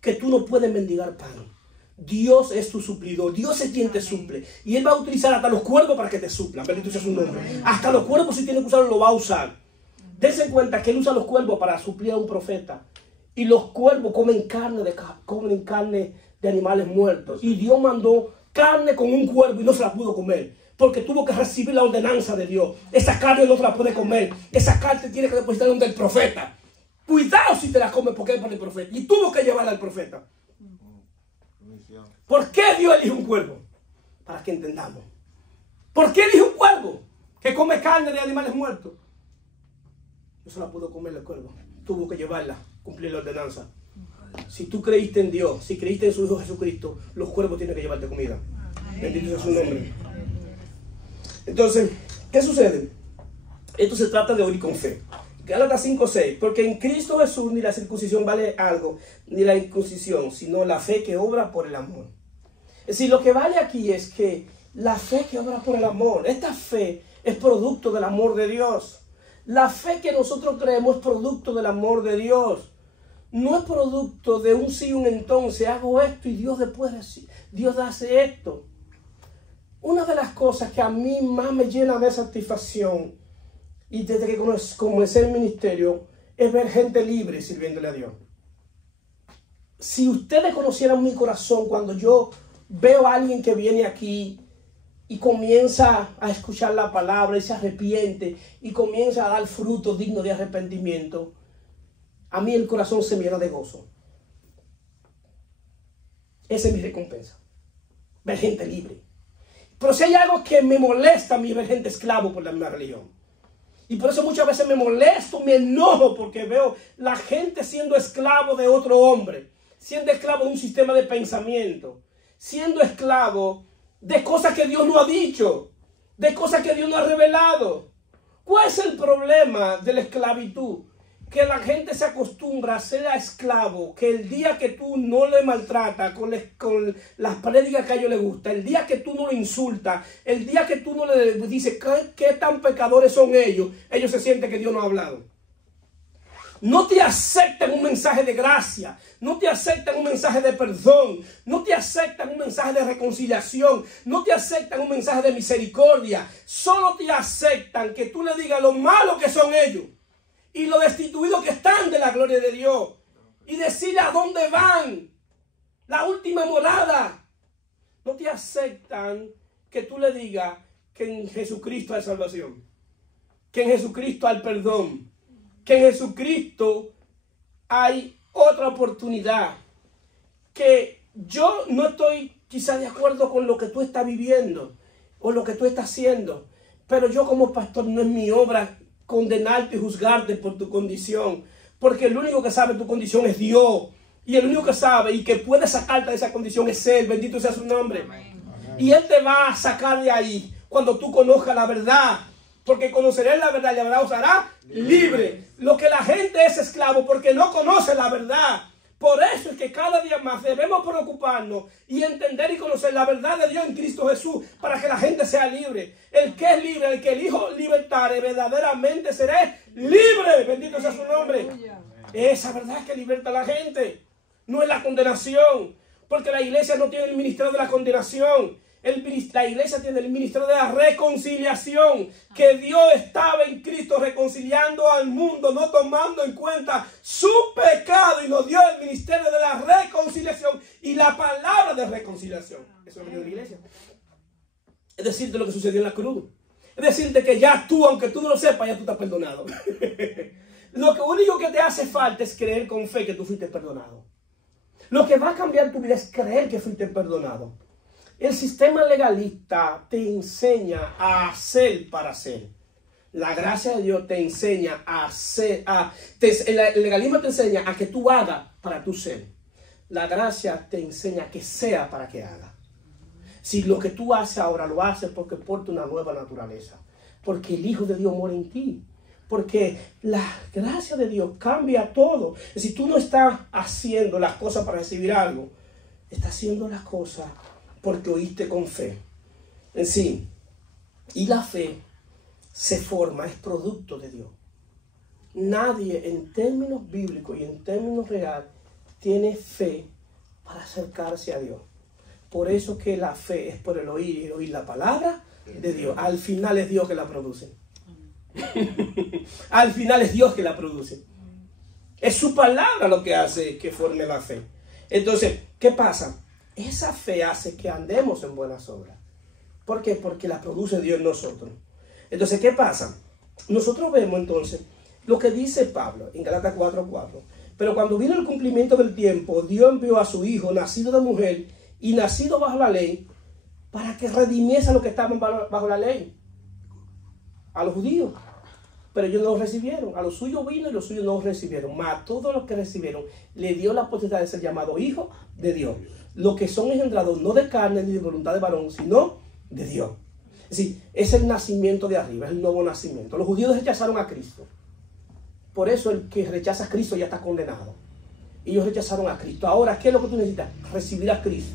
Que tú no puedes mendigar pan. Dios es tu suplidor. Dios es quien te suple. Y Él va a utilizar hasta los cuervos para que te suplan. Bendito sea su nombre. Hasta los cuervos, si tiene que usarlo, lo va a usar. Dense cuenta que Él usa los cuervos para suplir a un profeta. Y los cuervos comen carne de animales muertos. Y Dios mandó carne con un cuervo y no se la pudo comer. Porque tuvo que recibir la ordenanza de Dios. Esa carne no se la puede comer. Esa carne tiene que depositar donde el profeta. Cuidado si te la comes porque es para el profeta. Y tuvo que llevarla al profeta. ¿Por qué Dios elige un cuervo? Para que entendamos. ¿Por qué elige un cuervo que come carne de animales muertos? No se la pudo comer el cuervo. Tuvo que llevarla, cumplir la ordenanza. Si tú creíste en Dios, si creíste en su Hijo Jesucristo, los cuervos tienen que llevarte comida. Bendito sea su nombre. Entonces, ¿qué sucede? Esto se trata de oír con fe. Gálatas 5:6, porque en Cristo Jesús ni la circuncisión vale algo, ni la incircuncisión, sino la fe que obra por el amor. Es decir, lo que vale aquí es que la fe que obra por el amor, esta fe es producto del amor de Dios. La fe que nosotros creemos es producto del amor de Dios. No es producto de un sí y un entonces, hago esto y Dios después Dios hace esto. Una de las cosas que a mí más me llena de satisfacción y desde que comencé el ministerio es ver gente libre sirviéndole a Dios. Si ustedes conocieran mi corazón cuando yo veo a alguien que viene aquí y comienza a escuchar la palabra y se arrepiente y comienza a dar frutos dignos de arrepentimiento, a mí el corazón se me llena de gozo. Esa es mi recompensa. Ver gente libre. Pero si hay algo que me molesta a mí, ver gente esclavo por la misma religión. Y por eso muchas veces me molesto, me enojo porque veo la gente siendo esclavo de otro hombre, siendo esclavo de un sistema de pensamiento, siendo esclavo de cosas que Dios no ha dicho, de cosas que Dios no ha revelado. ¿Cuál es el problema de la esclavitud? Que la gente se acostumbra a ser esclavo, que el día que tú no le maltratas con las prédicas que a ellos les gusta, el día que tú no lo insultas, el día que tú no le dices qué tan pecadores son ellos se sienten que Dios no ha hablado. No te aceptan un mensaje de gracia, no te aceptan un mensaje de perdón, no te aceptan un mensaje de reconciliación, no te aceptan un mensaje de misericordia, solo te aceptan que tú le digas lo malo que son ellos y lo destituidos que están de la gloria de Dios y decirle a dónde van, la última morada. No te aceptan que tú le digas que en Jesucristo hay salvación, que en Jesucristo hay perdón, que en Jesucristo hay otra oportunidad, que yo no estoy quizás de acuerdo con lo que tú estás viviendo o lo que tú estás haciendo, pero yo como pastor no es mi obra condenarte y juzgarte por tu condición, porque el único que sabe tu condición es Dios, y el único que sabe y que puede sacarte de esa condición es Él. Bendito sea su nombre. Amén. Y Él te va a sacar de ahí cuando tú conozcas la verdad, porque conocerás la verdad y la verdad os hará libre. Lo que la gente es esclavo porque no conoce la verdad. Por eso es que cada día más debemos preocuparnos y entender y conocer la verdad de Dios en Cristo Jesús para que la gente sea libre. El que es libre, el que el Hijo libertare, verdaderamente seré libre. Bendito sea su nombre. Esa verdad es que liberta a la gente. No es la condenación, porque la iglesia no tiene el ministerio de la condenación. La iglesia tiene el ministerio de la reconciliación, que Dios estaba en Cristo reconciliando al mundo, no tomando en cuenta su pecado, y nos dio el ministerio de la reconciliación y la palabra de reconciliación. Eso es lo que la iglesia. Es decirte lo que sucedió en la cruz. Es decirte que ya tú, aunque tú no lo sepas, ya tú estás perdonado. Lo único que te hace falta es creer con fe que tú fuiste perdonado. Lo que va a cambiar tu vida es creer que fuiste perdonado. El sistema legalista te enseña a hacer para hacer. La gracia de Dios te enseña a hacer. El legalismo te enseña a que tú hagas para tu ser. La gracia te enseña a que sea para que haga. Si lo que tú haces ahora lo haces porque porta una nueva naturaleza. Porque el Hijo de Dios mora en ti. Porque la gracia de Dios cambia todo. Si tú no estás haciendo las cosas para recibir algo, estás haciendo las cosas porque oíste con fe. En sí. Y la fe se forma, es producto de Dios. Nadie en términos bíblicos y en términos reales tiene fe para acercarse a Dios. Por eso que la fe es por el oír la palabra de Dios. Al final es Dios que la produce. Al final es Dios que la produce. Es su palabra lo que hace que forme la fe. Entonces, ¿qué pasa? Esa fe hace que andemos en buenas obras. ¿Por qué? Porque la produce Dios en nosotros. Entonces, ¿qué pasa? Nosotros vemos entonces lo que dice Pablo en Gálatas 4:4. Pero cuando vino el cumplimiento del tiempo, Dios envió a su Hijo, nacido de mujer y nacido bajo la ley, para que redimiese a los que estaban bajo la ley, a los judíos. Pero ellos no lo recibieron. A los suyos vino y los suyos no lo recibieron. Mas a todos los que recibieron le dio la potestad de ser llamado hijo de Dios. Los que son engendrados no de carne ni de voluntad de varón, sino de Dios. Es decir, es el nacimiento de arriba, es el nuevo nacimiento. Los judíos rechazaron a Cristo. Por eso el que rechaza a Cristo ya está condenado. Ellos rechazaron a Cristo. Ahora, ¿qué es lo que tú necesitas? Recibir a Cristo.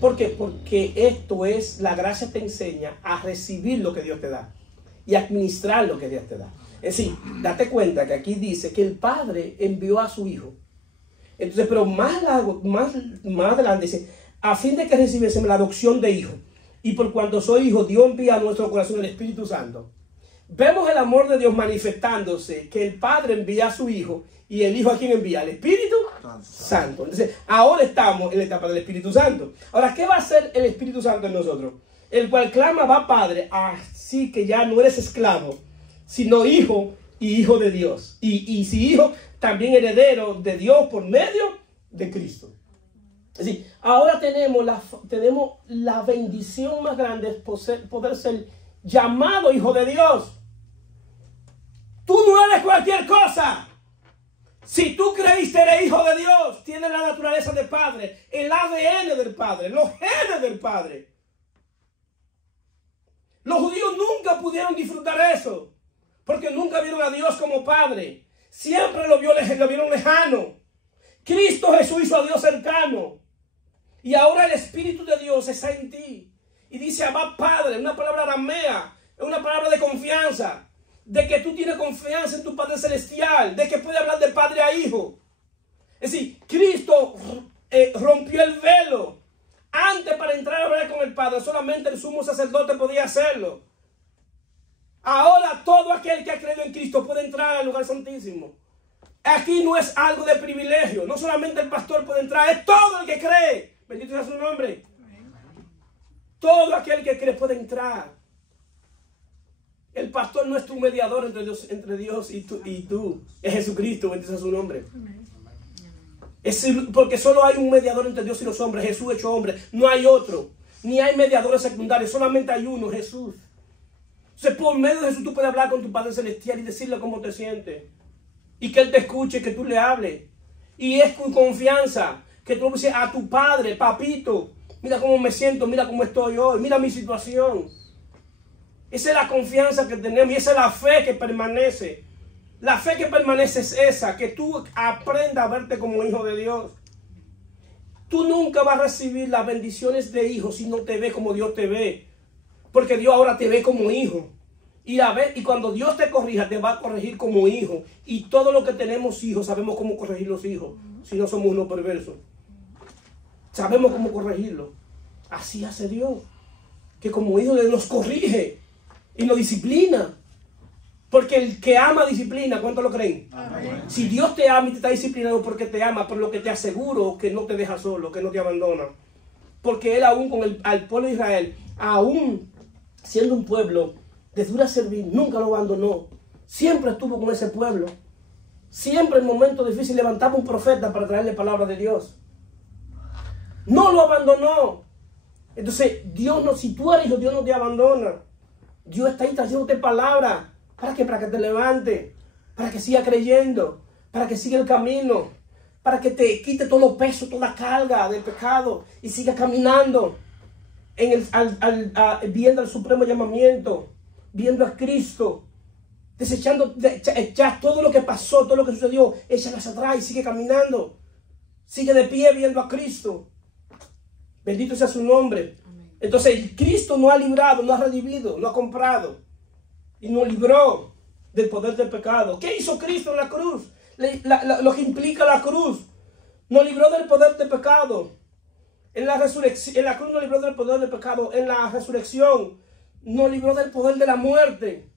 ¿Por qué? Porque esto es, la gracia te enseña a recibir lo que Dios te da y administrar lo que Dios te da. Es decir, date cuenta que aquí dice que el Padre envió a su Hijo. Entonces, pero más adelante dice, a fin de que recibiésemos la adopción de hijo. Y por cuanto soy hijo, Dios envía a nuestro corazón el Espíritu Santo. Vemos el amor de Dios manifestándose, que el Padre envía a su Hijo. ¿Y el Hijo a quién envía? Al Espíritu Santo. Entonces, ahora estamos en la etapa del Espíritu Santo. Ahora, ¿qué va a hacer el Espíritu Santo en nosotros? El cual clama, va Padre, así que ya no eres esclavo, sino hijo y hijo de Dios. Y si hijo, también heredero de Dios por medio de Cristo. Es decir, ahora tenemos la bendición más grande de poder ser llamado hijo de Dios. Tú no eres cualquier cosa. Si tú creíste eres hijo de Dios, tienes la naturaleza del Padre, el ADN del Padre, los genes del Padre. Los judíos nunca pudieron disfrutar eso, porque nunca vieron a Dios como Padre. Siempre lo vieron lejano. Cristo Jesús hizo a Dios cercano. Y ahora el Espíritu de Dios está en ti. Y dice, Abba Padre, una palabra aramea, es una palabra de confianza. De que tú tienes confianza en tu Padre Celestial, de que puede hablar de padre a hijo. Es decir, Cristo rompió el velo. Antes, para entrar a hablar con el Padre, solamente el sumo sacerdote podía hacerlo. Ahora todo aquel que ha creído en Cristo puede entrar al lugar santísimo. Aquí no es algo de privilegio. No solamente el pastor puede entrar, es todo el que cree. Bendito sea su nombre. Todo aquel que cree puede entrar. El pastor no es tu mediador entre Dios y tú. Es Jesucristo, bendito sea su nombre. Porque solo hay un mediador entre Dios y los hombres, Jesús hecho hombre. No hay otro. Ni hay mediadores secundarios, solamente hay uno, Jesús. Entonces, por medio de Jesús tú puedes hablar con tu Padre Celestial y decirle cómo te sientes. Y que Él te escuche, que tú le hables. Y es con confianza que tú le dices a tu Padre, papito, mira cómo me siento, mira cómo estoy hoy, mira mi situación. Esa es la confianza que tenemos y esa es la fe que permanece. La fe que permanece es esa, que tú aprendas a verte como hijo de Dios. Tú nunca vas a recibir las bendiciones de hijo si no te ves como Dios te ve. Porque Dios ahora te ve como hijo. Y cuando Dios te corrija, te va a corregir como hijo. Y todo lo que tenemos hijos, sabemos cómo corregir los hijos. Si no somos unos perversos. Sabemos cómo corregirlo. Así hace Dios. Que como hijo nos corrige. Y nos disciplina. Porque el que ama disciplina. ¿Cuánto lo creen? Amén. Si Dios te ama y te está disciplinando porque te ama, por lo que te aseguro que no te deja solo, que no te abandona. Porque Él aún al pueblo de Israel, aún siendo un pueblo de dura servir, nunca lo abandonó. Siempre estuvo con ese pueblo. Siempre en momentos difíciles levantaba un profeta para traerle palabra de Dios. No lo abandonó. Entonces, si tú eres hijo, Dios no te abandona. Dios está ahí trayéndote palabra. ¿Para qué? Para que te levante, para que siga creyendo, para que siga el camino, para que te quite todo el peso, toda la carga del pecado y siga caminando viendo el supremo llamamiento, viendo a Cristo, desechando ya todo lo que pasó, todo lo que sucedió, échalo hacia atrás y sigue caminando, sigue de pie viendo a Cristo. Bendito sea su nombre. Entonces Cristo nos ha librado, nos ha redimido, nos ha comprado. Y nos libró del poder del pecado. ¿Qué hizo Cristo en la cruz? Lo que implica la cruz. Nos libró del poder del pecado. En la resurrección, en la cruz nos libró del poder del pecado. En la resurrección nos libró del poder de la muerte.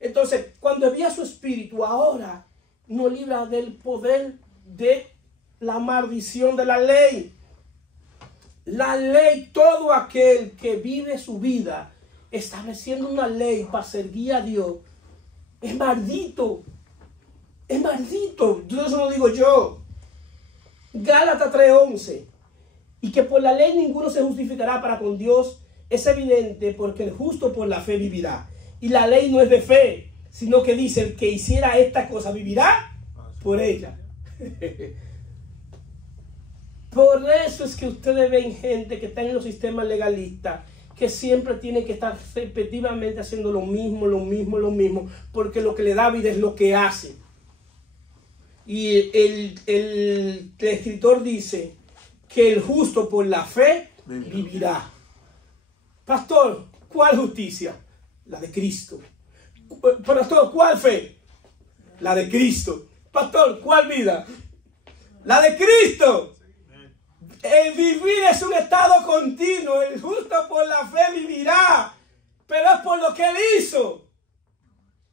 Entonces, cuando envía su espíritu, ahora nos libra del poder de la maldición de la ley. La ley, todo aquel que vive su vida estableciendo una ley para servir a Dios, es maldito. Es maldito. Eso lo digo yo. Gálatas 3:11. Y que por la ley ninguno se justificará para con Dios, es evidente, porque el justo por la fe vivirá. Y la ley no es de fe, sino que dice: el que hiciera esta cosa vivirá por ella. Por eso es que ustedes ven gente que está en los sistemas legalistas, que siempre tiene que estar repetitivamente haciendo lo mismo, porque lo que le da vida es lo que hace. Y el escritor dice que el justo por la fe vivirá. Pastor, ¿cuál justicia? La de Cristo. Pastor, ¿cuál fe? La de Cristo. Pastor, ¿cuál vida? La de Cristo. El vivir es un estado continuo. El justo por la fe vivirá, pero es por lo que Él hizo.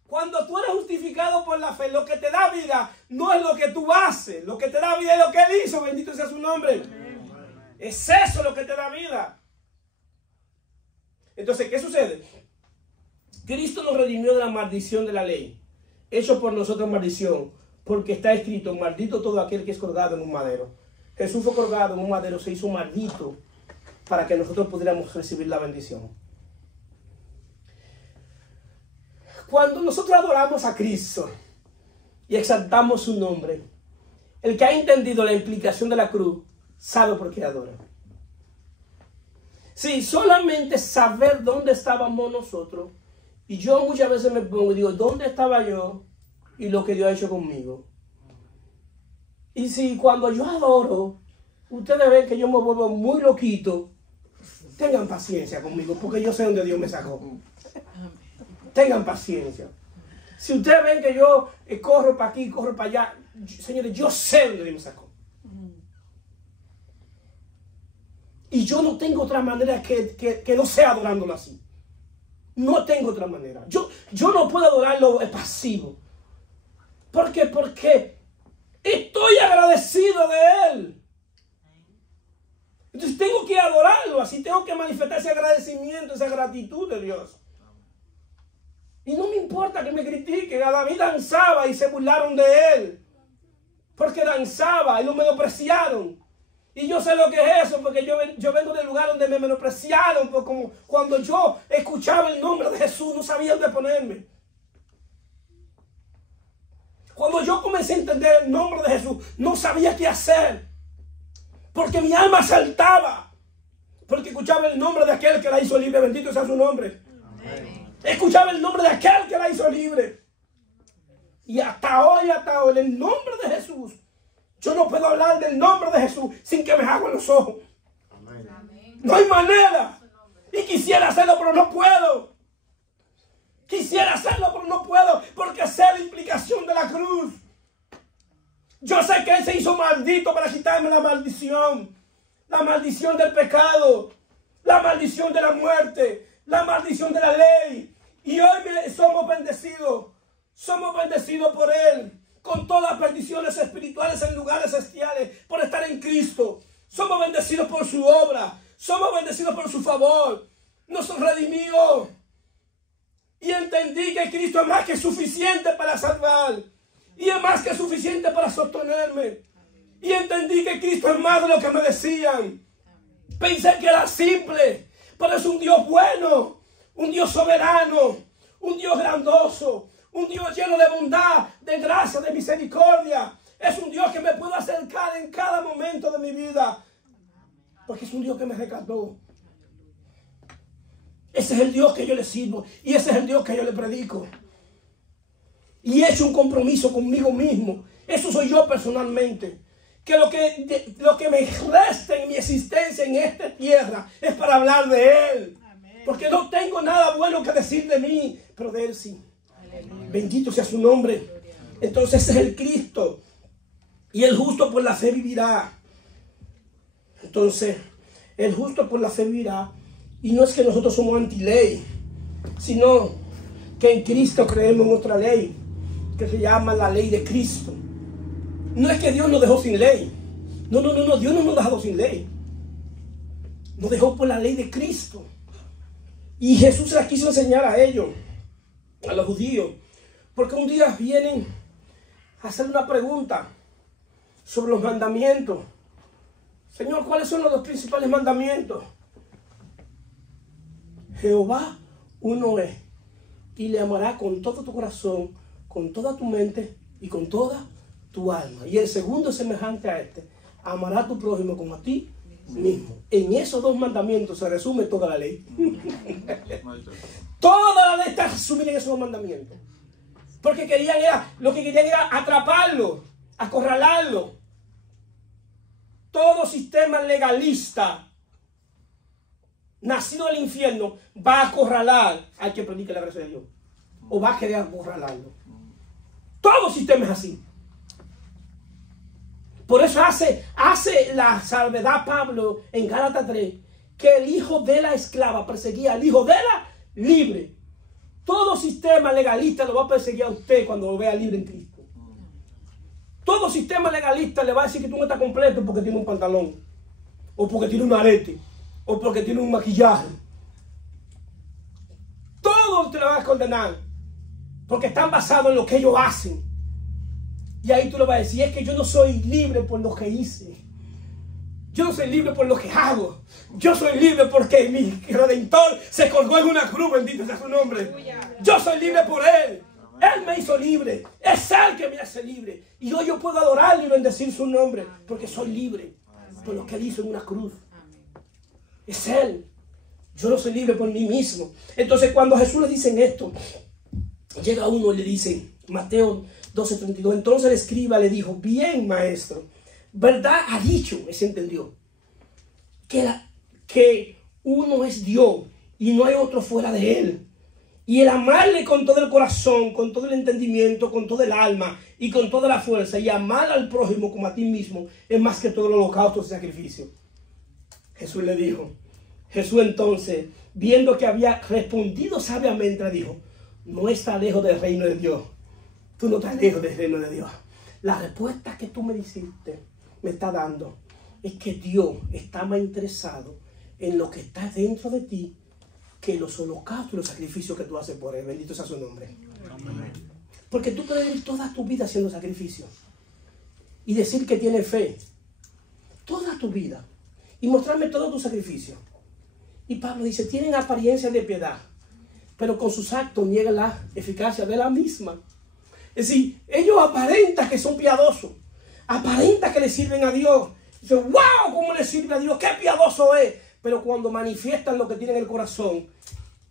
Cuando tú eres justificado por la fe, lo que te da vida no es lo que tú haces. Lo que te da vida es lo que Él hizo. Bendito sea su nombre. Es eso lo que te da vida. Entonces, ¿qué sucede? Cristo nos redimió de la maldición de la ley, hecho por nosotros maldición, porque está escrito: maldito todo aquel que es colgado en un madero. Jesús fue colgado en un madero, se hizo maldito para que nosotros pudiéramos recibir la bendición. Cuando nosotros adoramos a Cristo y exaltamos su nombre, el que ha entendido la implicación de la cruz sabe por qué adora. Sí, solamente saber dónde estábamos nosotros. Y yo muchas veces me pongo y digo: ¿dónde estaba yo y lo que Dios ha hecho conmigo? Y si cuando yo adoro, ustedes ven que yo me vuelvo muy loquito, tengan paciencia conmigo, porque yo sé dónde Dios me sacó. Tengan paciencia. Si ustedes ven que yo corro para aquí, corro para allá, señores, yo sé dónde Dios me sacó. Y yo no tengo otra manera que no sea adorándolo así. No tengo otra manera. Yo no puedo adorarlo pasivo. ¿Por qué? Porque estoy agradecido de Él. Entonces tengo que adorarlo así. Tengo que manifestar ese agradecimiento, esa gratitud de Dios. Y no me importa que me critiquen. A David danzaba y se burlaron de él, porque danzaba y lo menospreciaron. Y yo sé lo que es eso, porque yo vengo del lugar donde me menospreciaron, porque como cuando yo escuchaba el nombre de Jesús no sabía dónde ponerme. Cuando yo comencé a entender el nombre de Jesús no sabía qué hacer, porque mi alma saltaba, porque escuchaba el nombre de aquel que la hizo libre. Bendito sea su nombre. Amén. Escuchaba el nombre de aquel que la hizo libre. Y hasta hoy, en el nombre de Jesús, yo no puedo hablar del nombre de Jesús sin que me hagan los ojos. Amén. No hay manera. Y quisiera hacerlo, pero no puedo. Quisiera hacerlo, pero no puedo, porque sé la implicación de la cruz. Yo sé que Él se hizo maldito para quitarme la maldición del pecado, la maldición de la muerte, la maldición de la ley. Y hoy somos bendecidos por Él, con todas las bendiciones espirituales en lugares celestiales, por estar en Cristo. Somos bendecidos por su obra, somos bendecidos por su favor. Nos redimió. Y entendí que Cristo es más que suficiente para salvar. Y es más que suficiente para sostenerme. Y entendí que Cristo es más de lo que me decían. Pensé que era simple, pero es un Dios bueno, un Dios soberano, un Dios grandoso, un Dios lleno de bondad, de gracia, de misericordia. Es un Dios que me puede acercar en cada momento de mi vida, porque es un Dios que me rescató. Ese es el Dios que yo le sirvo y ese es el Dios que yo le predico. Y he hecho un compromiso conmigo mismo. Eso soy yo personalmente. Que lo que me resta en mi existencia en esta tierra es para hablar de Él. Amén. Porque no tengo nada bueno que decir de mí, pero de Él sí. Aleluya. Bendito sea su nombre. Entonces ese es el Cristo. Y el justo por la fe vivirá. Entonces, el justo por la fe vivirá. Y no es que nosotros somos anti-ley, sino que en Cristo creemos en nuestra ley, que se llama la ley de Cristo. No es que Dios nos dejó sin ley. No, Dios no nos dejó sin ley. Nos dejó por la ley de Cristo. Y Jesús se la quiso enseñar a ellos, a los judíos. Porque un día vienen a hacer una pregunta sobre los mandamientos. Señor, ¿cuáles son los dos principales mandamientos? Jehová uno es, y le amarás con todo tu corazón, con toda tu mente y con toda tu alma. Y el segundo es semejante a este: amarás a tu prójimo como a ti mismo. En esos dos mandamientos se resume toda la ley. Toda la ley está resumida en esos dos mandamientos. Porque lo que querían era atraparlo, acorralarlo. Todo sistema legalista nacido del infierno va a acorralar al que predica la gracia de Dios, o va a querer acorralarlo. Todo sistema es así. Por eso hace la salvedad Pablo en Gálatas 3, que el hijo de la esclava perseguía al hijo de la libre. Todo sistema legalista lo va a perseguir a usted cuando lo vea libre en Cristo. Todo sistema legalista le va a decir que tú no estás completo porque tiene un pantalón, o porque tiene un arete, o porque tiene un maquillaje. Todos te lo van a condenar porque están basados en lo que ellos hacen. Y ahí tú le vas a decir: es que yo no soy libre por lo que hice, yo no soy libre por lo que hago, yo soy libre porque mi Redentor se colgó en una cruz, bendito sea su nombre. Yo soy libre por Él. Él me hizo libre, es Él que me hace libre, y hoy yo puedo adorarle y bendecir su nombre porque soy libre por lo que Él hizo en una cruz. Es Él. Yo no soy libre por mí mismo. Entonces, cuando Jesús le dicen esto, llega uno y le dice, Mateo 12:32, entonces el escriba le dijo: bien, maestro, verdad ha dicho, se entendió, que uno es Dios y no hay otro fuera de Él. Y el amarle con todo el corazón, con todo el entendimiento, con todo el alma y con toda la fuerza, y amar al prójimo como a ti mismo, es más que todo el holocausto y sacrificio. Jesús le dijo. Jesús entonces, viendo que había respondido sabiamente, le dijo: no está lejos del reino de Dios. Tú no estás lejos del reino de Dios. La respuesta que tú me está dando, es que Dios está más interesado en lo que está dentro de ti que los holocaustos y los sacrificios que tú haces por Él. Bendito sea su nombre. Amén. Porque tú puedes vivir toda tu vida haciendo sacrificios y decir que tienes fe toda tu vida y mostrarme todo tu sacrificio. Y Pablo dice: tienen apariencia de piedad, pero con sus actos niegan la eficacia de la misma. Es decir, ellos aparentan que son piadosos, aparentan que le sirven a Dios. Dicen: wow, cómo le sirve a Dios, qué piadoso es. Pero cuando manifiestan lo que tienen en el corazón,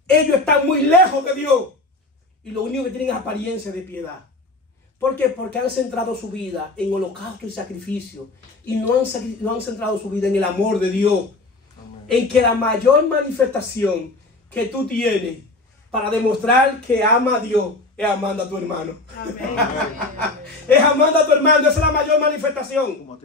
ellos están muy lejos de Dios. Y lo único que tienen es apariencia de piedad. ¿Por qué? Porque han centrado su vida en holocausto y sacrificio. Y no han centrado su vida en el amor de Dios. Amén. En que la mayor manifestación que tú tienes para demostrar que ama a Dios es amando a tu hermano. Amén. Es amando a tu hermano. Esa es la mayor manifestación.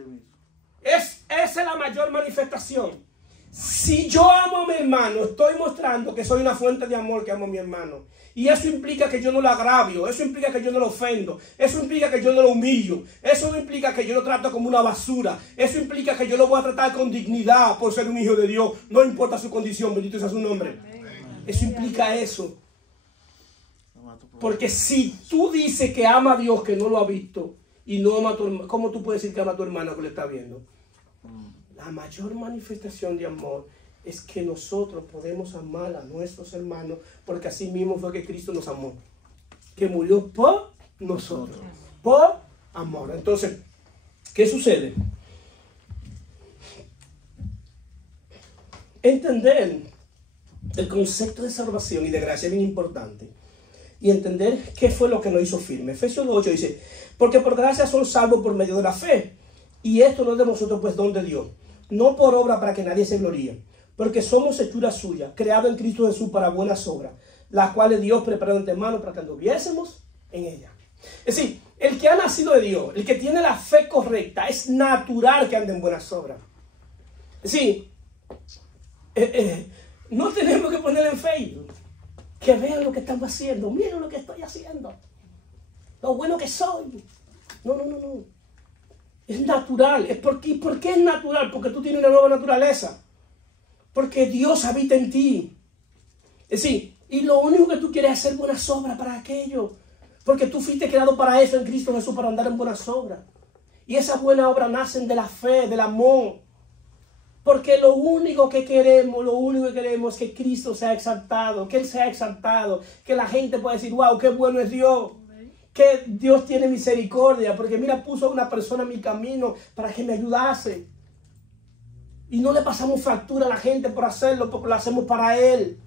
Esa es la mayor manifestación. Si yo amo a mi hermano, estoy mostrando que soy una fuente de amor, que amo a mi hermano. Y eso implica que yo no lo agravio, eso implica que yo no lo ofendo, eso implica que yo no lo humillo, eso no implica que yo lo trato como una basura, eso implica que yo lo voy a tratar con dignidad por ser un hijo de Dios, no importa su condición, bendito sea su nombre. Eso implica eso. Porque si tú dices que ama a Dios que no lo ha visto y no ama a tu hermano, ¿cómo tú puedes decir que ama a tu hermano que lo está viendo? La mayor manifestación de amor es que nosotros podemos amar a nuestros hermanos, porque así mismo fue que Cristo nos amó, que murió por nosotros, por amor. Entonces, ¿qué sucede? Entender el concepto de salvación y de gracia es bien importante, y entender qué fue lo que nos hizo firme. Efesios 2:8 dice: porque por gracia son salvos por medio de la fe, y esto no es de vosotros, pues don de Dios, no por obra para que nadie se gloríe, porque somos hechura suya, creado en Cristo Jesús para buenas obras, las cuales Dios preparó de antemano para que anduviésemos en ellas. Es decir, el que ha nacido de Dios, el que tiene la fe correcta, es natural que ande en buenas obras. Sí, no tenemos que poner en Facebook. Que vean lo que estamos haciendo. Miren lo que estoy haciendo. Lo bueno que soy. No. Es natural. ¿Por qué es natural? Porque tú tienes una nueva naturaleza. Porque Dios habita en ti. Es decir, y lo único que tú quieres es hacer buenas obras para aquello. Porque tú fuiste creado para eso en Cristo Jesús, para andar en buenas obras. Y esas buenas obras nacen de la fe, del amor. Porque lo único que queremos es que Cristo sea exaltado, que Él sea exaltado, que la gente pueda decir, wow, qué bueno es Dios, que Dios tiene misericordia, porque mira, puso a una persona en mi camino para que me ayudase. Y no le pasamos factura a la gente por hacerlo, porque lo hacemos para Él.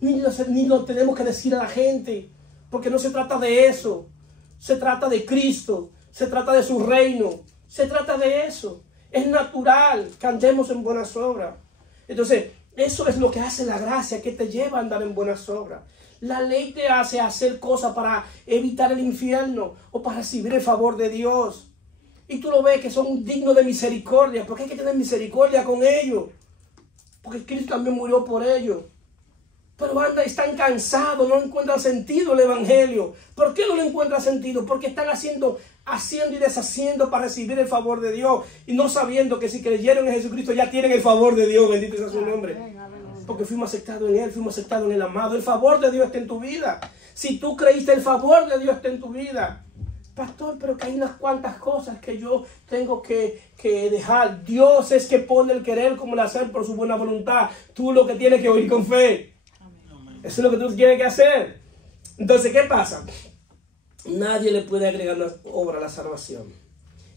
Ni lo tenemos que decir a la gente, porque no se trata de eso. Se trata de Cristo, se trata de su reino, se trata de eso. Es natural que andemos en buenas obras. Entonces, eso es lo que hace la gracia, que te lleva a andar en buenas obras. La ley te hace hacer cosas para evitar el infierno o para recibir el favor de Dios. Y tú lo ves que son dignos de misericordia, porque hay que tener misericordia con ellos. Porque Cristo también murió por ellos. Pero están cansados, no encuentran sentido el evangelio. ¿Por qué no le encuentran sentido? Porque están haciendo y deshaciendo para recibir el favor de Dios. Y no sabiendo que si creyeron en Jesucristo ya tienen el favor de Dios. Bendito sea su nombre. Porque fuimos aceptados en Él, fuimos aceptados en el amado. El favor de Dios está en tu vida. Si tú creíste, el favor de Dios está en tu vida. Pastor, pero que hay unas cuantas cosas que yo tengo que dejar. Dios es que pone el querer como el hacer por su buena voluntad. Tú lo que tienes que oír con fe. Eso es lo que tú tienes que hacer. Entonces, ¿qué pasa? Nadie le puede agregar una obra a la salvación.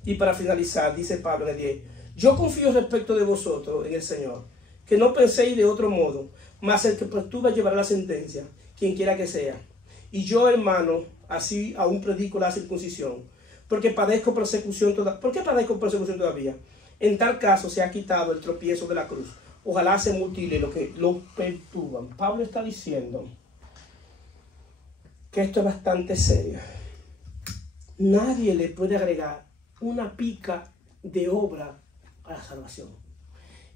Y para finalizar, dice Pablo en el 10, yo confío respecto de vosotros en el Señor, que no penséis de otro modo, mas el que perturba llevará la sentencia, quien quiera que sea. Y yo, hermano, así aún predico la circuncisión, porque padezco persecución todavía. ¿Por qué padezco persecución todavía? En tal caso se ha quitado el tropiezo de la cruz. Ojalá se mutile lo que lo perturban. Pablo está diciendo que esto es bastante serio. Nadie le puede agregar una pica de obra a la salvación.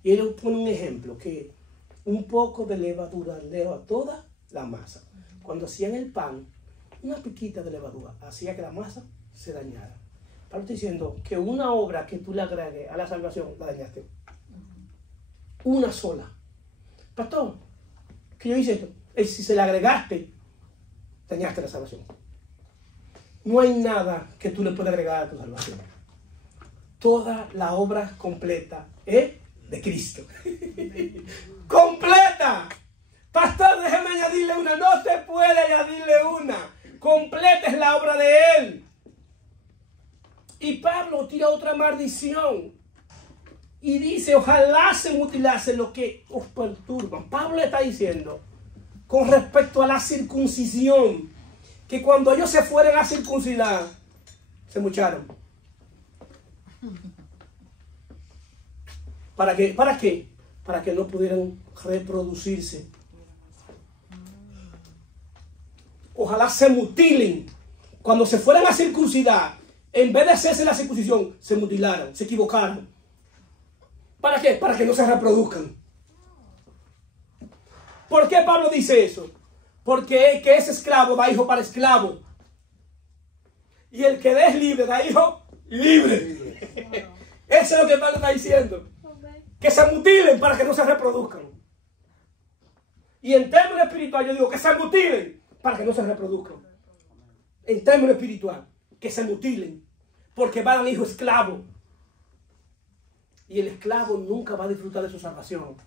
Y él pone un ejemplo, que un poco de levadura leva toda la masa. Cuando hacían el pan, una piquita de levadura hacía que la masa se dañara. Pablo está diciendo que una obra que tú le agregues a la salvación, la dañaste. Una sola. Pastor, que yo hice esto. Si se le agregaste, dañaste la salvación. No hay nada que tú le puedas agregar a tu salvación. Toda la obra completa es de Cristo. ¡Completa! Pastor, déjeme añadirle una. No se puede añadirle una. Completa es la obra de Él. Y Pablo tira otra maldición. Y dice, ojalá se mutilase lo que os perturban. Pablo está diciendo, con respecto a la circuncisión, que cuando ellos se fueron a circuncidar, se mucharon. ¿Para qué? ¿Para qué? Para que no pudieran reproducirse. Ojalá se mutilen. Cuando se fueran a circuncidar, en vez de hacerse la circuncisión, se mutilaron, se equivocaron. ¿Para qué? Para que no se reproduzcan. ¿Por qué Pablo dice eso? Porque el que es esclavo da hijo para esclavo. Y el que es libre da hijo libre. Eso es lo que Pablo está diciendo. Que se mutilen para que no se reproduzcan. Y en términos espirituales yo digo que se mutilen para que no se reproduzcan. En términos espirituales, que se mutilen. Porque van al hijo esclavo. Y el esclavo nunca va a disfrutar de su salvación.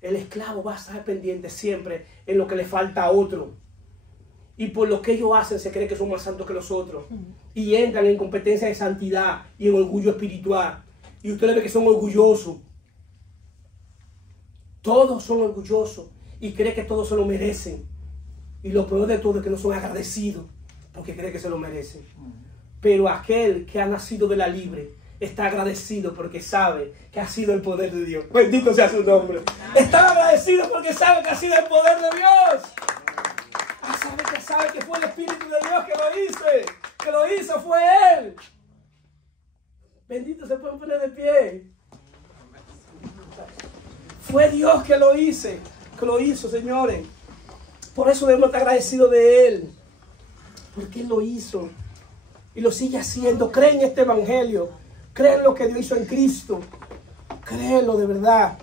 El esclavo va a estar pendiente siempre en lo que le falta a otro. Y por lo que ellos hacen se cree que son más santos que los otros. Y entran en competencia de santidad y en orgullo espiritual. Y ustedes ven que son orgullosos. Todos son orgullosos y creen que todos se lo merecen. Y lo peor de todo es que no son agradecidos porque creen que se lo merecen. Pero aquel que ha nacido de la libre está agradecido porque sabe que ha sido el poder de Dios. Bendito sea su nombre. Está agradecido porque sabe que ha sido el poder de Dios. Sabe que fue el Espíritu de Dios que lo hizo, fue Él. Bendito, se pueden poner de pie. Fue Dios que lo hizo, señores. Por eso debemos estar agradecidos de Él. Porque Él lo hizo. Y lo sigue haciendo. Cree en este evangelio. Cree en lo que Dios hizo en Cristo. Créelo de verdad.